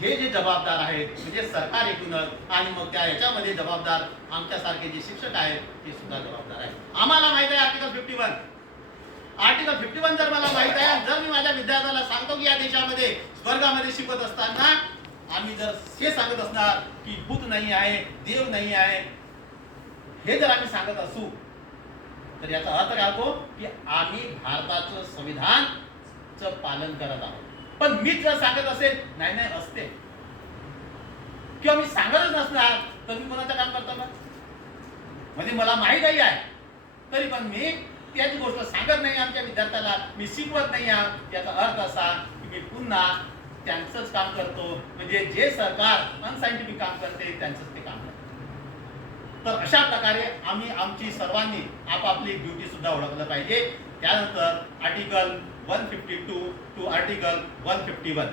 हे जे जबाबदार आहेत म्हणजे सरकार एकूणच. आणि मग त्या याच्यामध्ये जबाबदार आमच्यासारखे जे शिक्षक आहेत ते सुद्धा जबाबदार आहेत. आम्हाला माहित आहे आर्टिकल 51 जर मला माहित आहे जर मी माझ्या विद्यार्थ्याला सांगतो की या देशामध्ये स्वर्गामध्ये शिकवत असताना आम्ही जर हे सांगत असणार की भूत नाही आहे देव नाही आहे हे जर आम्ही सांगत असू तर याचा अर्थ काय होतो की आम्ही भारताचं संविधानचं पालन करत आहोत. पण मी जर सांगत असेल नाही नाही असते किंवा मी सांगतच नसणार तर मी कोणाचं काम करतो मग. म्हणजे मला माहीतही आहे तरी पण मी त्याच गोष्ट सांगत नाही आमच्या विद्यार्थ्याला मी शिकवत नाही. याचा अर्थ असा की मी पुन्हा त्यांचंच काम करतो म्हणजे जे सरकार अनसायंटिफिक काम करते त्यांचंच ते काम करते. तर अशा प्रकारे आम्ही आमची सर्वांनी आपापली ड्युटी सुद्धा ओळखलं पाहिजे. त्यानंतर आर्टिकल 152 टू आर्टिकल 151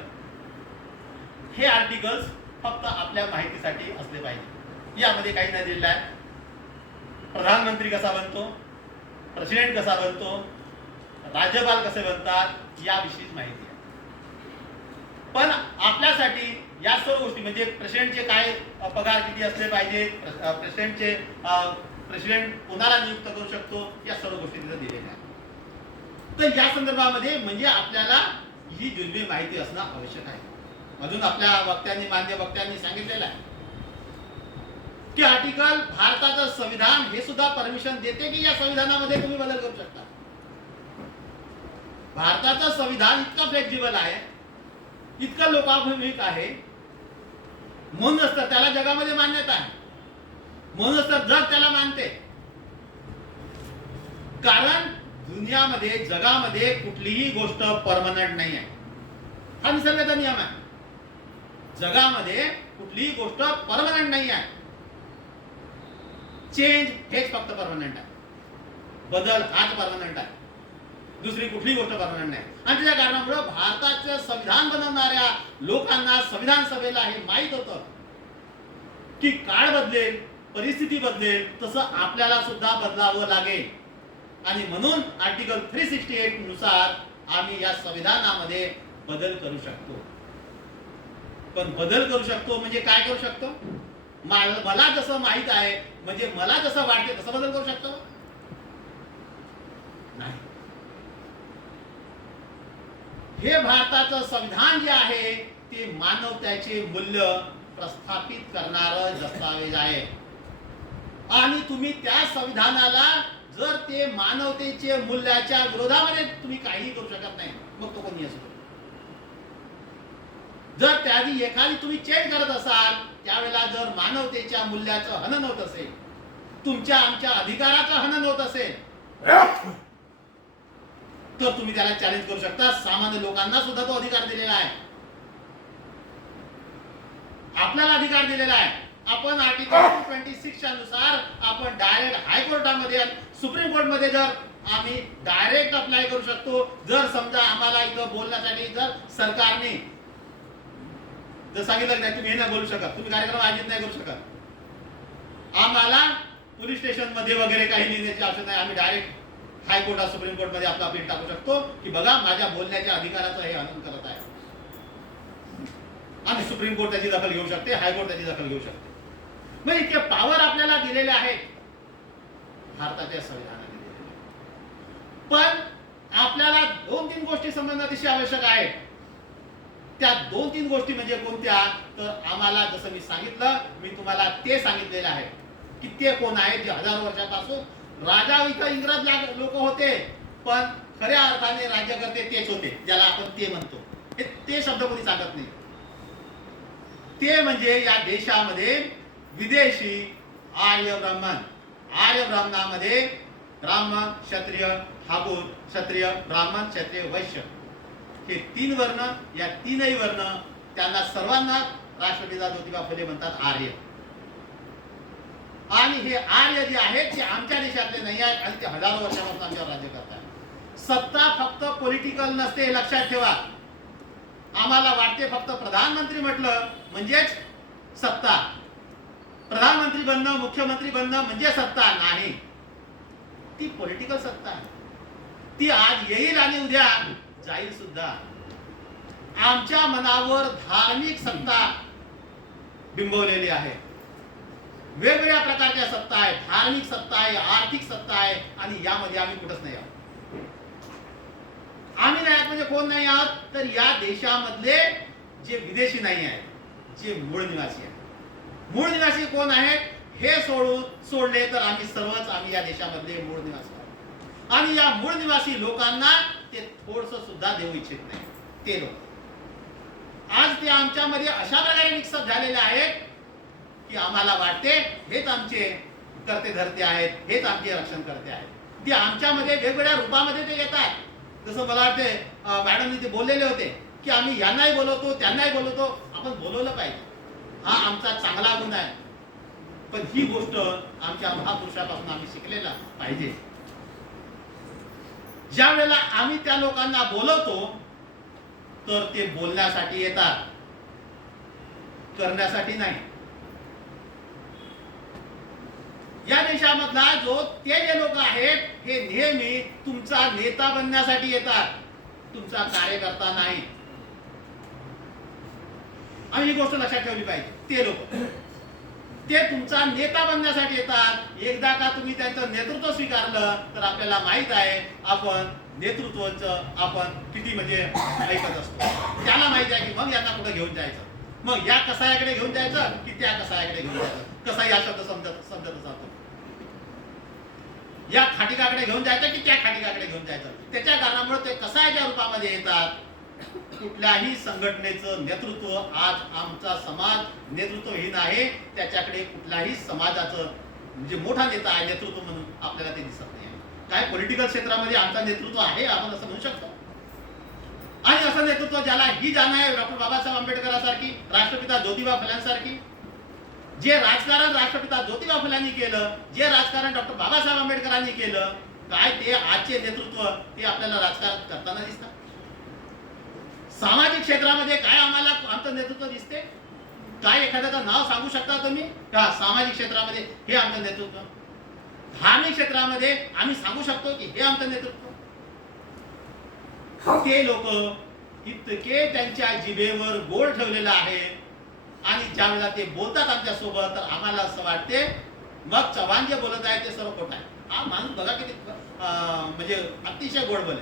हे आर्टिकल्स फक्त आपल्या माहितीसाठी असले पाहिजे. यामध्ये काही नाही दिलेलं आहे. प्रधानमंत्री कसा बनतो, प्रेसिडेंट कसा बनतो, राज्यपाल कसे बनतात याविषयीच माहिती आहे. पण आपल्यासाठी या सर्व गोष्टी म्हणजे प्रेसिडेंटचे काय पगार किती असले पाहिजे, प्रेसिडेंट कोणाला नियुक्त करू शकतो या सर्व गोष्टी तिथे दिलेल्या आहेत. तर या संदर्भामध्ये म्हणजे आपल्याला ही दुर्मिळ माहिती असणं आवश्यक आहे. अजून आपल्या मान्य वक्त्यांनी सांगितलेलं आहे की आर्टिकल भारताचं संविधान हे सुद्धा परमिशन देते की या संविधानामध्ये तुम्ही बदल करू शकता. भारताचं संविधान इतकं फ्लेक्झिबल आहे इतकं लोकाभिमुख आहे म्हणूनच तर त्याला जगामध्ये मान्यता आहे. म्हणूनच तर जग त्याला मानते. कारण दुनियामध्ये जगामध्ये कुठलीही गोष्ट परमनंट नाही आहे. हा निसर्गाचा नियम आहे. जगामध्ये कुठलीही गोष्ट परमनंट नाही आहे. चेंज हेच फक्त परमनंट आहे. बदल हाच परमनंट आहे. दुसरी कुठली गोष्ट परमनंट नाही. आणि त्याच्या कारणामुळे भारताचं संविधान बनवणाऱ्या लोकांना संविधान सभेला हे माहित होतं की काळ बदलेल परिस्थिती बदलेल तसं आपल्याला सुद्धा बदलावं लागेल. आणि म्हणून आर्टिकल 368 नुसार आम्ही या संविधानामध्ये बदल करू शकतो. पण बदल करू शकतो म्हणजे काय करू शकतो. मला जसं माहित आहे म्हणजे मला जसं वाटते तसं बदल करू शकतो नाही. हे भारताचं संविधान जे आहे ते मानवतेचे मूल्य प्रस्थापित करणारं दस्तावेज आहे. आणि तुम्ही त्या संविधानाला जर ते मानवतेचे मूल्याच्या विरोधामध्ये तुम्ही काहीही करू शकत नाही मग तो कोणी असो. जर त्याआधी एखादी तुम्ही चेंज करत असाल त्यावेळेला जर मानवतेच्या मूल्याचं हनन होत असेल तुमच्या आमच्या अधिकाराचं हनन होत असेल तर तुम्ही त्याला चॅलेंज करू शकता. सामान्य लोकांना सुद्धा तो अधिकार दिलेला आहे. आपल्याला अधिकार दिलेला आहे. आपण आर्टिकल 26 च्या नुसार आपण डायरेक्ट हायकोर्टामध्ये सुप्रीम कोर्टमध्ये जर आम्ही डायरेक्ट अप्लाय करू शकतो. जर समजा आम्हाला इथं बोलण्यासाठी जर सरकारने जर सांगितलं नाही तुम्ही हे नाही बोलू शकत, तुम्ही कार्यक्रम आयोजित नाही करू शकत, आम्हाला पोलीस स्टेशन मध्ये वगैरे काही लिहिण्याची आवश्यकता नाही. आम्ही डायरेक्ट हायकोर्टात सुप्रीम कोर्ट मध्ये आपला अपील टाकू शकतो की बघा माझ्या बोलण्याच्या अधिकाराचं हे हनन करत आहे. आणि सुप्रीम कोर्ट त्याची दखल घेऊ शकते, हायकोर्ट त्याची दखल घेऊ शकते. मग इतके पॉवर आपल्याला दिलेले आहेत भारताच्या संविधानाने दिलेले. पण आपल्याला 2-3 गोष्टी समजणं अतिशय आवश्यक आहे. त्या 2-3 गोष्टी म्हणजे कोणत्या, तर आम्हाला जसं मी सांगितलं, मी तुम्हाला ते सांगितलेलं आहे की ते कोण आहेत जे हजारो वर्षापासून राजा इथं इंग्रज लोक होते, पण खऱ्या अर्थाने राज्यकर्ते तेच होते, ज्याला आपण ते म्हणतो. ते शब्द कोणी सांगत नाही. ते म्हणजे या देशामध्ये विदेशी आर्य ब्राह्मण, आर्य ब्राह्मणामध्ये ब्राह्मण, क्षत्रिय, ठाकूर, क्षत्रिय, ब्राह्मण, क्षत्रिय, वैश्य हे 3 वर्ण. या 3ही वर्ण त्यांना सर्वांना राष्ट्रपिता ज्योतिबा फुले म्हणतात आर्य. आणि हे आर्य जे आहेत ते आमच्या देशातले नाही आहेत आणि ते हजारो वर्षापासून आमच्यावर राज्य करतात. सत्ता फक्त पॉलिटिकल नसते हे लक्षात ठेवा. आम्हाला वाटते फक्त प्रधानमंत्री म्हटलं म्हणजेच सत्ता, प्रधानमंत्री बनणं, मुख्यमंत्री बनणं म्हणजे सत्ता नाही. ती पॉलिटिकल सत्ता आहे. ती आज येईल आणि उद्या जाईल सुद्धा. आमच्या मनावर धार्मिक सत्ता बिंबवलेली आहे. वेगवेगळ्या प्रकारच्या सत्ता आहे, धार्मिक सत्ता आहे, आर्थिक सत्ता आहे आणि यामध्ये आम्ही कुठंच नाही आहोत. आम्ही नाही आहोत म्हणजे कोण नाही आहोत, तर या देशामधले जे विदेशी नाही आहेत, जे मूळ निवासी आहेत. मूळ निवासी कोण आहेत हे सोडले तर आम्ही सर्वच आम्ही या देशामधले मूळ निवासी आहोत. आणि या मूळ निवासी लोकांना ते थोडस सुद्धा देऊ इच्छित नाही. ते लोक आज ते आमच्यामध्ये अशा प्रकारे मिक्सअप झालेले आहेत की आम्हाला वाटते हेच आमचे करते धरते आहेत, हेच आमचे रक्षण करते आहेत. ते आमच्यामध्ये वेगवेगळ्या रूपामध्ये ते येतात. जसं मला वाटते मॅडमनी ते बोललेले होते की आम्ही यांनाही बोलवतो, त्यांनाही बोलवतो. आपण बोलवलं पाहिजे, हा आमचा चांगला गुण आहे. पण ही गोष्ट आमच्या महापुरुषापासून आम्ही शिकलेला पाहिजे. ज्या वेळेला आम्ही त्या लोकांना बोलवतो तर ते बोलण्यासाठी येतात, करण्यासाठी नाही. या देशामधला ते जे लोक आहेत हे नेहमी तुमचा नेता बनण्यासाठी येतात, तुमचा कार्यकर्ता नाही. आणि ही गोष्ट लक्षात ठेवली पाहिजे. ते लोक ते तुमचा नेता बनण्यासाठी येतात. एकदा का तुम्ही त्यांचं नेतृत्व स्वीकारलं तर आपल्याला माहित आहे आपण नेतृत्वाचं आपण किती म्हणजे ऐकत असतो. त्याला माहित आहे की मग यांना कुठं घेऊन जायचं, मग या कसायाकडे घेऊन जायचं की त्या कसायाकडे घेऊन जायचं. कसाई हा शब्द समजत जातो. या खाटिकाकडे घेऊन जायचं की त्या खाटिकाकडे घेऊन जायचं. त्याच्या कारणामुळे ते कसायाच्या रूपामध्ये येतात. कुठल्याही संघटनेचं नेतृत्व आज आमचा समाज नेतृत्वहीन आहे. त्याच्याकडे कुठल्याही समाजाचं म्हणजे मोठा नेता आहे नेतृत्व म्हणून आपल्याला ते दिसत नाही. काय पॉलिटिकल क्षेत्रामध्ये आमचा नेतृत्व आहे आपण असं म्हणू शकतो. आणि असं नेतृत्व ज्याला ही जाण आहे डॉक्टर बाबासाहेब आंबेडकरांसारखी, राष्ट्रपिता ज्योतिबा फुल्यांसारखी, जे राजकारण राष्ट्रपिता ज्योतिबा फुल्यांनी केलं, जे राजकारण डॉक्टर बाबासाहेब आंबेडकरांनी केलं, काय ते आजचे नेतृत्व ते आपल्याला राजकारण करताना दिसतात. सामाजिक क्षेत्रामध्ये काय आम्हाला आमचं नेतृत्व दिसते? काय एखाद्याचं नाव सांगू शकता तुम्ही का सामाजिक क्षेत्रामध्ये हे आमचं नेतृत्व? धार्मिक क्षेत्रामध्ये आम्ही सांगू शकतो की हे आमचं नेतृत्व? ते लोक इतके त्यांच्या जिभेवर गोड ठेवलेलं आहे आणि ज्या वेळेला ते बोलतात आमच्या सोबत तर आम्हाला असं वाटते मग चव्हाण जे बोलत आहे ते सर्व खोटं आहे. हा माणूस बघा किती म्हणजे अतिशय गोड बोले.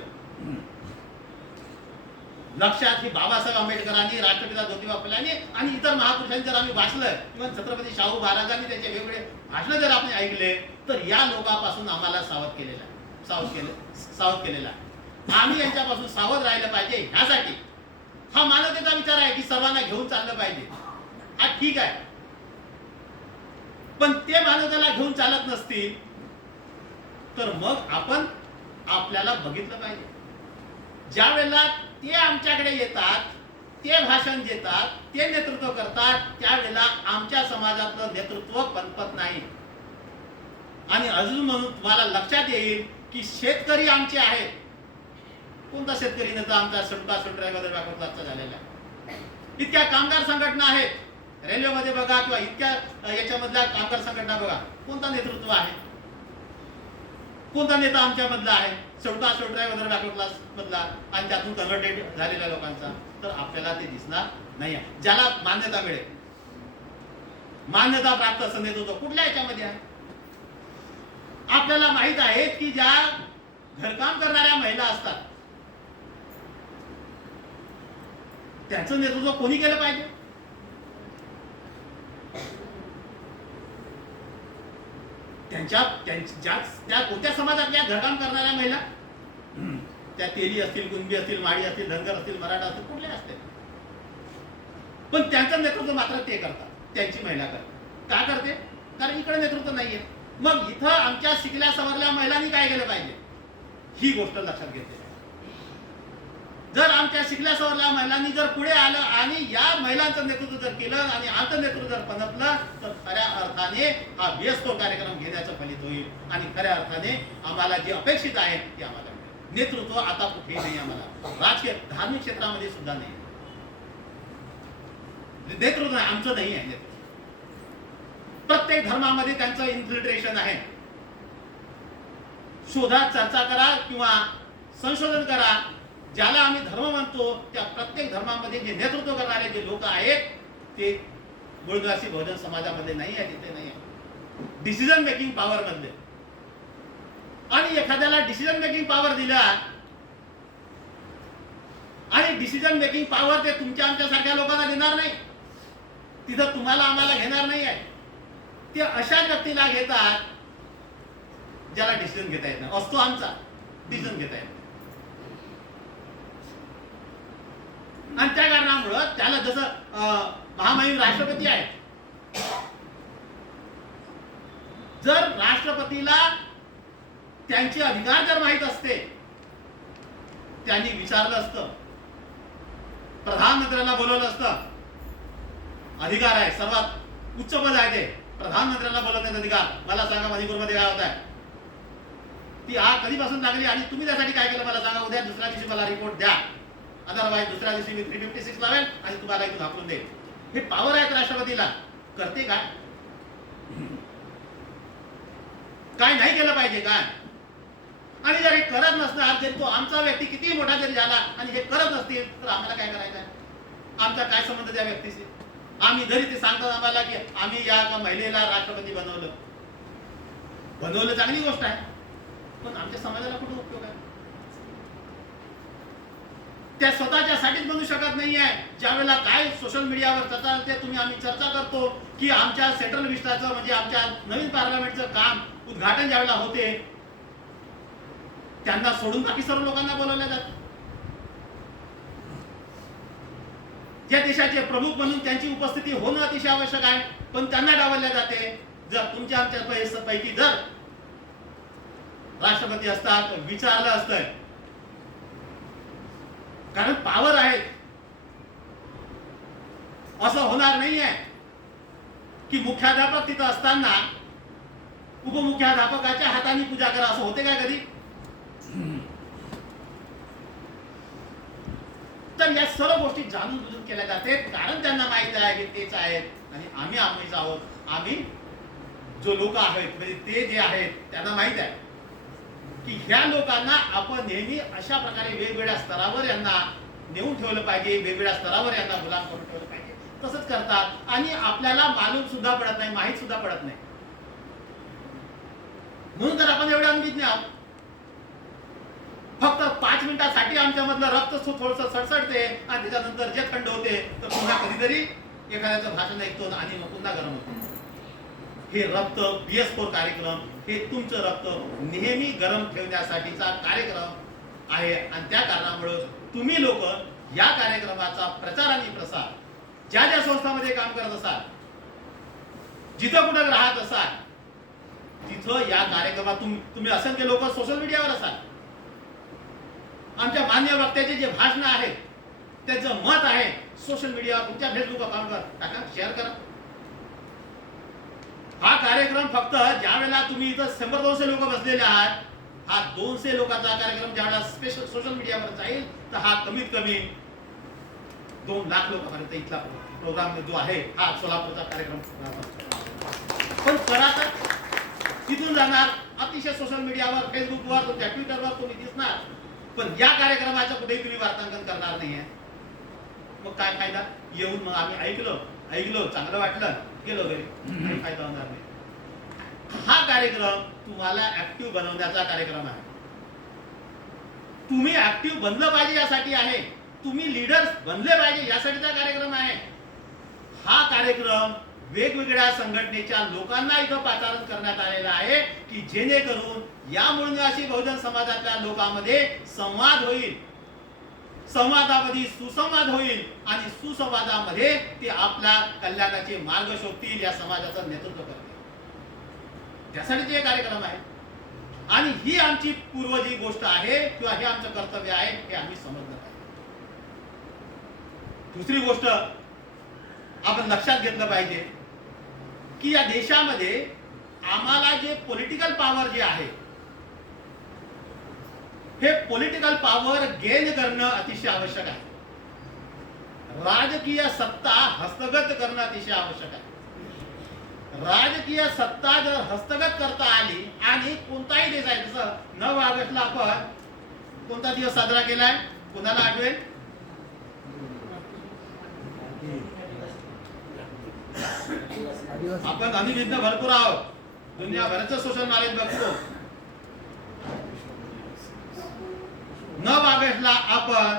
लक्षात की बाबासाहेब आंबेडकरांनी, राष्ट्रपिता ज्योतिबा फुल्यांनी आणि इतर महापुरुषांनी जर आम्ही वाचलं किंवा छत्रपती शाहू महाराजांनी त्याचे वेगवेगळे भाषण जर आपण ऐकले तर या लोकांपासून आम्हाला सावध केलेला आहे. आम्ही यांच्यापासून सावध राहिलं पाहिजे. ह्यासाठी हा मानवतेचा विचार आहे की सर्वांना घेऊन चाललं पाहिजे. हा ठीक आहे, पण ते मानवतेला घेऊन चालत नसतील तर मग आपण आपल्याला बघितलं पाहिजे. ज्या वेळेला ते आमच्याकडे येतात ते भाषण देतात, ते नेतृत्व करतात, त्यावेळेला आमच्या समाजातलं नेतृत्व पनपत नाही. आणि अजून म्हणून तुम्हाला लक्षात येईल की शेतकरी आमचे आहेत. कोणता शेतकरी नेता आमचा ड्रायव्हर लक्षात झालेला आहे. इतक्या कामगार संघटना आहेत रेल्वेमध्ये बघा, किंवा इतक्या याच्यामधल्या कामगार संघटना बघा, कोणता नेतृत्व आहे? कोणता नेता आमच्या मधला आहे ड्रायव्हर क्लास मधला आणि त्यातून कन्व्हर्टेड झालेल्या लोकांचा? तर आपल्याला ते दिसणार नाही आहे. ज्याला मान्यता मिळेल, मान्यता प्राप्त असं नेतृत्व कुठल्या याच्यामध्ये आहे? आपल्याला माहित आहे की ज्या घरकाम करणाऱ्या महिला असतात त्यांचं नेतृत्व कोणी केलं पाहिजे? त्या कोणत्या समाजातल्या घरकाम करणाऱ्या महिला, त्या तेली असतील, कुणबी असतील, माळी असतील, धनगर असतील, मराठा असतील, कुठल्या असतील, पण त्यांचं नेतृत्व मात्र ते करतात, त्यांची महिला करते. का करते? कारण इकडे नेतृत्व नाहीये. मग इथं आमच्या शिकल्या सवरल्या महिलांनी काय केलं पाहिजे ही गोष्ट लक्षात घेतली. जर आमच्या शिकल्या सवरल्या महिलांनी जर पुढे आलं आणि या महिलांचं नेतृत्व जर केलं आणि आमचं नेतृत्व जर पनपलं तर खऱ्या अर्थाने हा व्यस्त कार्यक्रम घेण्याचं फलित होईल आणि खऱ्या अर्थाने आम्हाला जे अपेक्षित आहे ते आम्हाला मिळेल. नेतृत्व आता कुठेही नाही, आम्हाला राजकीय धार्मिक क्षेत्रामध्ये सुद्धा नाही. नेतृत्व आमचं नाही आहे. नेतृत्व प्रत्येक धर्मामध्ये त्यांचं इन्फिल्ट्रेशन आहे. शोधा, चर्चा करा किंवा संशोधन करा. ज्याला आम्ही धर्म म्हणतो त्या प्रत्येक धर्मामध्ये जे नेतृत्व करणारे जे लोक आहेत ते मूळनिवासी बहुजन समाजामध्ये नाही आहे, तिथे नाही आहे. डिसिजन मेकिंग पॉवर मधले, आणि एखाद्याला डिसिजन मेकिंग पॉवर दिला आणि डिसिजन मेकिंग पॉवर ते तुमच्या आमच्या सारख्या लोकांना देणार नाही, तिथं तुम्हाला आम्हाला घेणार नाही आहे. ते अशा व्यक्तीला घेतात ज्याला डिसिजन घेता येत नाही. असतो आमचा डिसिजन घेता येत, आणि त्या कारणामुळं त्याला जसं महामहिम राष्ट्रपती आहे, जर राष्ट्रपतीला त्यांचे अधिकार जर माहित असते त्यांनी विचारलं असतं, प्रधानमंत्र्यांना बोलवलं असतं. अधिकार आहे, सर्वात उच्च पद आहे ते, प्रधानमंत्र्यांना बोलवण्याचा अधिकार. मला सांगा मणिपूरमध्ये काय होत आहे? ती आग कधीपासून लागली आणि तुम्ही त्यासाठी काय केलं मला सांगा. उद्या दुसऱ्या दिवशी मला रिपोर्ट द्या, अदरवाईज दुसऱ्या दिवशी मी 356 लावेल आणि तुम्हाला इथून हाकलून देईल. हे पॉवर आहेत राष्ट्रपतीला. करते काय? काय नाही केलं पाहिजे काय? आणि जर हे करत नसणार, जरी तो आमचा व्यक्ती किती मोठा जरी झाला आणि हे करत नसतील तर आम्हाला काय करायचं आहे? आमचा काय संबंध त्या व्यक्तीशी? आम्ही जरी ते सांगतात आम्हाला की आम्ही या महिलेला राष्ट्रपती बनवलं, चांगली गोष्ट आहे, पण आमच्या समाजाला कुठे उपयोग आहे? त्या स्वतःच्यासाठीच बनू शकत नाहीये. ज्या वेळेला काय सोशल मीडियावर ते तुम्ही आम्ही चर्चा करतो की आमच्या सेंट्रल विस्टाचं म्हणजे आमच्या नवीन पार्लमेंटचं काम उद्घाटन ज्यावेळेला होते त्यांना सोडून बाकी सर्व लोकांना बोलवलं जातं. ज्या देशाचे प्रमुख म्हणून त्यांची उपस्थिती होणं अतिशय आवश्यक आहे, पण त्यांना डावलल्या जाते. जर तुमच्या आमच्या पैकी जर राष्ट्रपती असतात विचारलं असतं, कारण पॉवर आहे. असं होणार नाहीये की मुख्याध्यापक तिथं असताना उपमुख्याध्यापकाच्या हाताने पूजा करा, असं होते काय कधी? तर या सर्व गोष्टी जाणून बुजून केल्या जाते, कारण त्यांना माहित आहे की तेच आहेत आणि आम्ही आम्हीच आहोत. आम्ही जो लोक आहेत म्हणजे ते जे आहेत त्यांना माहित आहे की ह्या लोकांना आपण नेहमी अशा प्रकारे वेगवेगळ्या स्तरावर यांना नेऊन ठेवलं पाहिजे, वेगवेगळ्या स्तरावर यांना गुलाम करून ठेवलं पाहिजे. तसंच करतात आणि आपल्याला मालूम सुद्धा पडत नाही, माहीत सुद्धा पडत नाही. म्हणून तर आपण एवढे अनभिज्ञ आहोत. फक्त 5 मिनिटासाठी आमच्यामधलं रक्त थोडंसं सडसडते आणि त्याच्यानंतर जे थंड होते तर पुन्हा कधीतरी एखाद्याचं भाषण ऐकतो आणि मग पुन्हा गरम होतो. हे रक्त BS4 कार्यक्रम, हे तुमचं रक्त नेहमी गरम ठेवण्यासाठीचा कार्यक्रम आहे आणि त्या कारणामुळे तुम्ही लोक या कार्यक्रमाचा प्रचार आणि प्रसार ज्या ज्या संस्थांमध्ये काम करत असाल, जिथं कुठं राहत असाल, तिथं या कार्यक्रमात तुम्ही असंख्य लोक सोशल मीडियावर असाल, आमच्या मान्य वक्त्याचे जे भाषण आहेत त्यांचं मत आहे सोशल मीडियावर तुमच्या फेसबुक अकाउंटवर टाका, शेअर करा. हा कार्यक्रम फक्त ज्या वेळेला तुम्ही इथं 100-200 लोक बसलेले आहात, हा 200 लोकांचा कार्यक्रम ज्यावेळेला स्पेशल सोशल मीडियावर जाईल तर हा कमीत कमी 2 लाख लोकांपर्यंत इथला प्रोग्राम जो आहे हा सोलापूरचा कार्यक्रम. पण करा तर तिथून जाणार अतिशय सोशल मीडियावर, फेसबुकवर, तुमच्या ट्विटरवर तुम्ही दिसणार, पण या कार्यक्रमाचं कुठेही तुम्ही वार्तांकन करणार नाहीये. मग काय फायदा? येऊन मग आम्ही ऐकलो चांगलं वाटलं गेलो घरी, काही फायदा होणार नाही. हा कार्यक्रम तुम्हाला ऍक्टिव्ह बनवण्याचा कार्यक्रम आहे. तुम्ही ऍक्टिव्ह बनलं पाहिजे यासाठी आहे, तुम्ही लीडर्स बनले पाहिजे यासाठीचा कार्यक्रम आहे. हा कार्यक्रम वेगवेगळ्या संघटनेच्या लोकांना इथं पाचारण करण्यात आलेला आहे की जेणेकरून या मूळ निवासी बहुजन समाजातल्या लोकांमध्ये संवाद होईल, संवादामध्ये सुसंवाद होईल आणि सुसंवादामध्ये ते आपल्या कल्याणाचे मार्ग शोधतील, या समाजाचं नेतृत्व करतील. त्यासाठी हे कार्यक्रम आहे आणि ही आमची पूर्वजी गोष्ट आहे किंवा हे आमचं कर्तव्य आहे हे आम्ही समजलं पाहिजे. दुसरी गोष्ट आपण लक्षात घेतलं पाहिजे की या देशामध्ये आम्हाला जे पॉलिटिकल पॉवर जे आहे हे पॉलिटिकल पॉवर गेन करणं अतिशय आवश्यक आहे. राजकीय सत्ता हस्तगत करणं अतिशय आवश्यक आहे. राजकीय सत्ता जर हस्तगत करता आली आणि कोणताही देश आहे, जसं 9 ऑगस्टला आपण कोणता दिवस साजरा केलाय, कोणाला आठवेल? आपण अनिविद्ध भरपूर आहोत, दुनियाभराचं सोशल नॉलेज बघतो. 9 ऑगस्टला आपण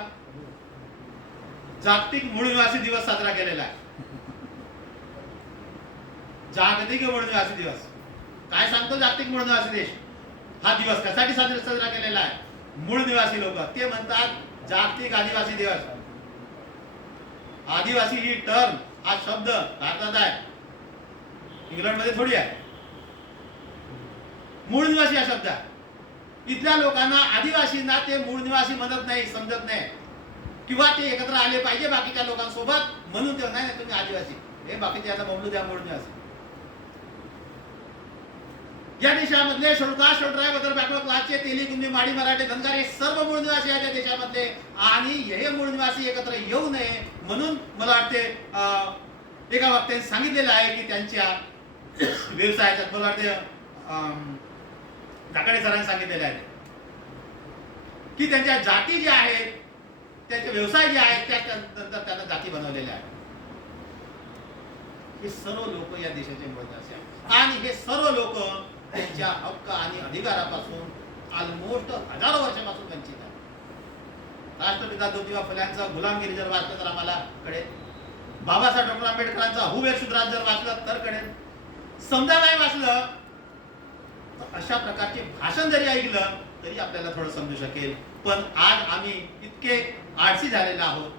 जागतिक मूळ निवासी दिवस साजरा केलेला आहे. जागतिक मूळ निवासी दिवस काय सांगतो? जागतिक मूळ निवासी देश हा दिवस कशासाठी साजरा केलेला आहे? मूळ निवासी लोक, ते म्हणतात जागतिक आदिवासी दिवस. आदिवासी ही टर्म, हा शब्द भारतात आहे, इंग्लंडमध्ये थोडी आहे. मूळ निवासी हा शब्द आहे. इथल्या लोकांना, आदिवासींना ते मूळ निवासी म्हणत नाही, समजत नाही, किंवा ते एकत्र आले पाहिजे बाकीच्या लोकांसोबत म्हणून ते नाही तुम्ही आदिवासी, हे बाकीच्या याला बोलू द्या मूळ निवासी. या देशामधले शेड्यूल ट्राइब, अदर बॅकवर्ड क्लासचे, तेली, कुंभी, माडी, मराठे, धनगर हे सर्व मूळ निवासी आहेत या देशामधले, आणि हे मूळ निवासी एकत्र येऊ नये म्हणून मला वाटते एका वक्त्याने सांगितलेलं आहे की त्यांच्या व्यवसायाच्यात, मला वाटते काकडे सरांनी सांगितलेले आहे की त्यांच्या जाती ज्या आहेत, त्यांचे व्यवसाय जे आहेत त्यानंतर त्यांना जाती बनवलेल्या आहेत. हे सर्व लोक या देशाचे मूळ निवासी आहेत आणि हे सर्व लोक त्यांच्या हक्क आणि अधिकारापासून ऑलमोस्ट हजारो वर्षापासून वंचित आहेत. राष्ट्रपिता ज्योतिबा फुल्यांचा गुलामगिरी जर वाचलं तर आम्हाला कळेल. बाबासाहेब डॉक्टर आंबेडकरांचा हुबेर शूद्रात जर वाचलं तर कळेल. समजा नाही वाचलं तर अशा प्रकारचे भाषण जरी ऐकलं तरी आपल्याला थोडं समजू शकेल. पण आज आम्ही इतके आळसी झालेले आहोत,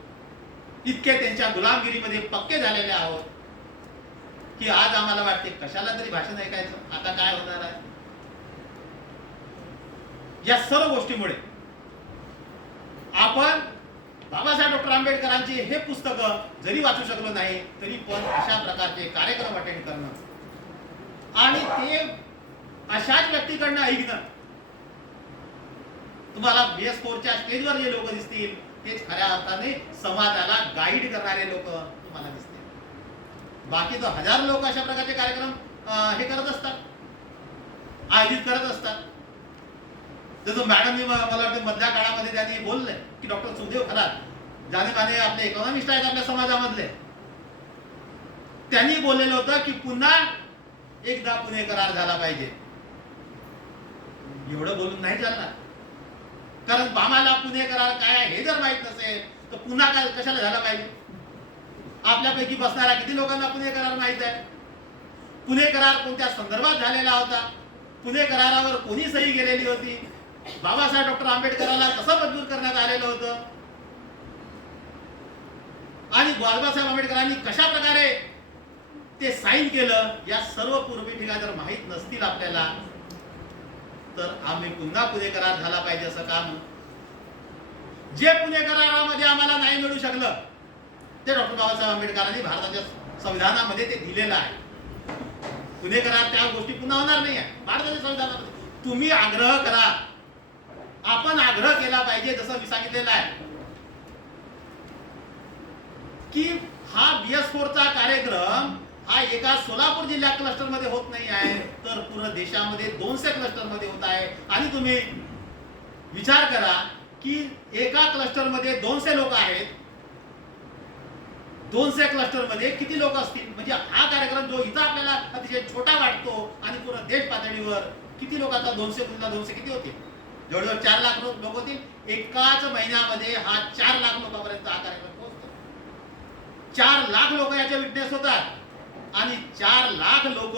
इतके त्यांच्या गुलामगिरीमध्ये पक्के झालेले आहोत की आज आम्हाला वाटते कशाला तरी भाषण ऐकायचं, आता काय होणार आहे. या सर्व गोष्टीमुळे आपण बाबासाहेब डॉक्टर आंबेडकरांचे हे पुस्तक जरी वाचू शकलो नाही तरी पण अशा प्रकारचे कार्यक्रम अटेंड करणं आणि ते अशाच व्यक्तीकडनं ऐकणं, तुम्हाला BS4च्या स्टेजवर जे लोक दिसतील तेच खऱ्या अर्थाने समाजाला गाईड करणारे लोक तुम्हाला दिसतील. बाकी तर हजारो लोक अशा प्रकारचे कार्यक्रम हे करत असतात, आयोजित करत असतात. जसं मॅडमनी मला वाटतं मधल्या काळामध्ये त्यांनी बोलले की डॉक्टर सुखदेव खरात जाणे माने आपले इकॉनॉमिस्ट आहेत आपल्या समाजामधले, त्यांनी बोललेलं होतं की पुन्हा एकदा पुणे करार झाला पाहिजे. एवढं बोलून नाही चालणार, कारण आम्हाला पुणे करार काय आहे हे जर माहित नसेल तर पुन्हा काय कशाला झाला पाहिजे. आपल्यापैकी बसणाऱ्या किती लोकांना पुणे करार माहित आहे? पुणे करार कोणत्या संदर्भात झालेला होता? पुणे करारावर कोणी सही केलेली होती? बाबासाहेब डॉक्टर आंबेडकरांना कसं मजबूर करण्यात आलेलं होतं आणि बाबासाहेब आंबेडकरांनी कशा प्रकारे ते साईन केलं, या सर्व पूर्वपीठिका जर माहीत नसतील आपल्याला तर आम्ही पुन्हा पुणे करार झाला पाहिजे असं काम जे पुणे करारामध्ये आम्हाला नाही मिळू शकलं ते डॉक्टर बाबासाहेब आंबेडकरांनी भारताच्या संविधानामध्ये ते दिलेलं आहे. पुणे करार त्या गोष्टी पुन्हा होणार नाही आहे भारताच्या संविधानामध्ये. तुम्ही आग्रह करा, आपण आग्रह केला पाहिजे. जसं मी सांगितलेलं आहे की हा BS4चा कार्यक्रम हा एका सोलापूर जिल्हा क्लस्टर मध्ये होत नाही आहे, तर पूर्ण देशामध्ये 200 क्लस्टर मध्ये होत आहे. आणि तुम्ही विचार करा की एका क्लस्टर मध्ये 200 लोक आहेत, 200 क्लस्टर मध्ये किती लोक असतील. म्हणजे हा कार्यक्रम जो इथं आपल्याला अतिशय छोटा वाटतो आणि पूर्ण देश पातळीवर किती लोकांचा 200 गुणिले 200 किती होते, जवळजवळ 4 लाख लोक होतील. एकाच महिन्यामध्ये हा 4 लाख लोकांपर्यंत हा कार्यक्रम पोहोचतो. 4 लाख लोक याचे विटनेस होतात. आणि 4 लाख लोक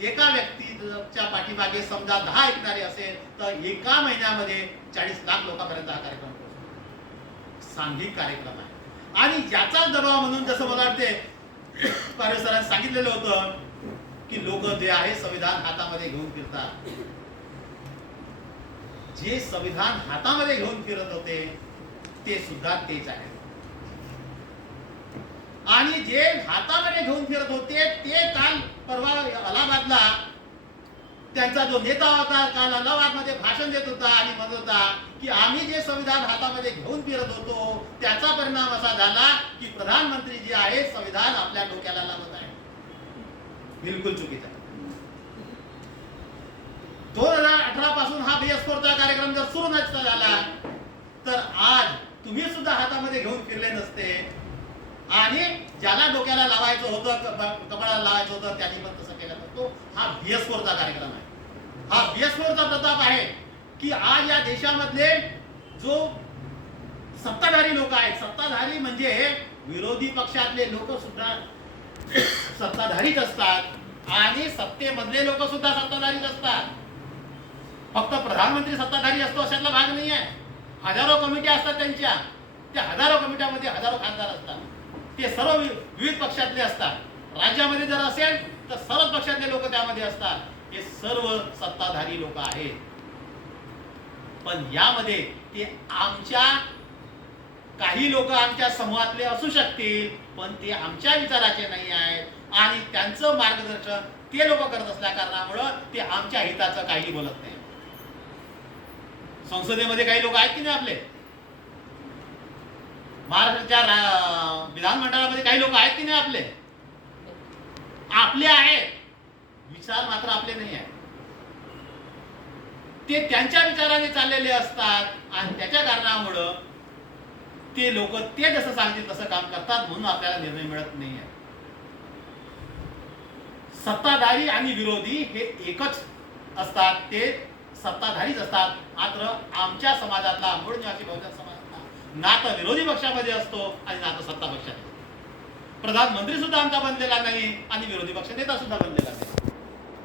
एका व्यक्तीच्या पाठीमागे समजा 10 ऐकणारे असेल तर एका महिन्यामध्ये 40 लाख लोकांपर्यंत हा कार्यक्रम पोहोचतो. सांघिक कार्यक्रम आहे. आणि याचा दबाव म्हणून जसं मला वाटते पारे सरांनी सांगितलेलं होतं की लोक जे आहे संविधान हातामध्ये घेऊन फिरतात. जे संविधान हातामध्ये घेऊन फिरत होते ते सुद्धा तेच आहे. आणि जे हातामध्ये घेऊन फिरत होते ते काल परवा अलाहाबादला त्यांचा जो नेता होता काल अलाहाबादमध्ये भाषण देत होता आणि म्हणत होता की आम्ही जे संविधान हातामध्ये घेऊन फिरत होतो त्याचा परिणाम असा झाला की प्रधानमंत्री जे आहे संविधान आपल्या डोक्याला लावत आहे. बिलकुल चुकीचा. 2018 पासून हा BS4चा कार्यक्रम जर सुरू नसता झाला तर आज तुम्ही सुद्धा हातामध्ये घेऊन फिरले नसते. आणि ज्याला डोक्याला लावायचं होतं, कपाळाला लावायचं होतं त्यांनी पण तसं केलं नसतो. हा BS4चा कार्यक्रम आहे. हा BS4चा प्रताप आहे की आज या देशामधले जो सत्ताधारी लोक आहेत, सत्ताधारी म्हणजे विरोधी पक्षातले लोक सुद्धा सत्ताधारीच असतात आणि सत्तेमधले लोक सुद्धा सत्ताधारीच असतात. फक्त प्रधानमंत्री सत्ताधारी असतो अशातला भाग नाही आहे. हजारो कमिट्या असतात त्यांच्या, त्या हजारो कमिट्यामध्ये हजारो खासदार असतात. ते सर्व विविध पक्षातले असतात. राज्यामध्ये जर असेल तर सर्व पक्षातले लोक त्यामध्ये असतात. हे सर्व सत्ताधारी लोक आहेत. पण यामध्ये ते आमच्या काही लोक आमच्या समूहातले असू शकतील पण ते आमच्या विचाराचे नाही आहेत आणि त्यांचं मार्गदर्शन ते लोक करत असल्या कारणामुळं ते आमच्या हिताचं काही बोलत नाही. संसदेमध्ये काही लोक आहेत की नाही आपले, महाराष्ट्राच्या विधानमंडळामध्ये काही लोक आहेत की नाही आपले, आपले आहेत. विचार मात्र आपले नाही आहेत. ते त्यांच्या विचाराने चाललेले असतात आणि त्याच्या कारणामुळं ते लोक ते जसं सांगतील तसं काम करतात म्हणून आपल्याला निर्णय मिळत नाही आहे. सत्ताधारी आणि विरोधी हे एकच असतात, ते सत्ताधारीच असतात. मात्र आमच्या समाजातला मूळ निवासी बहुजन समाजातला ना तर विरोधी पक्षामध्ये असतो आणि ना तर सत्ता पक्षात. प्रधानमंत्री सुद्धा आमचा बनलेला नाही आणि विरोधी पक्ष नेता सुद्धा बनलेला नाही.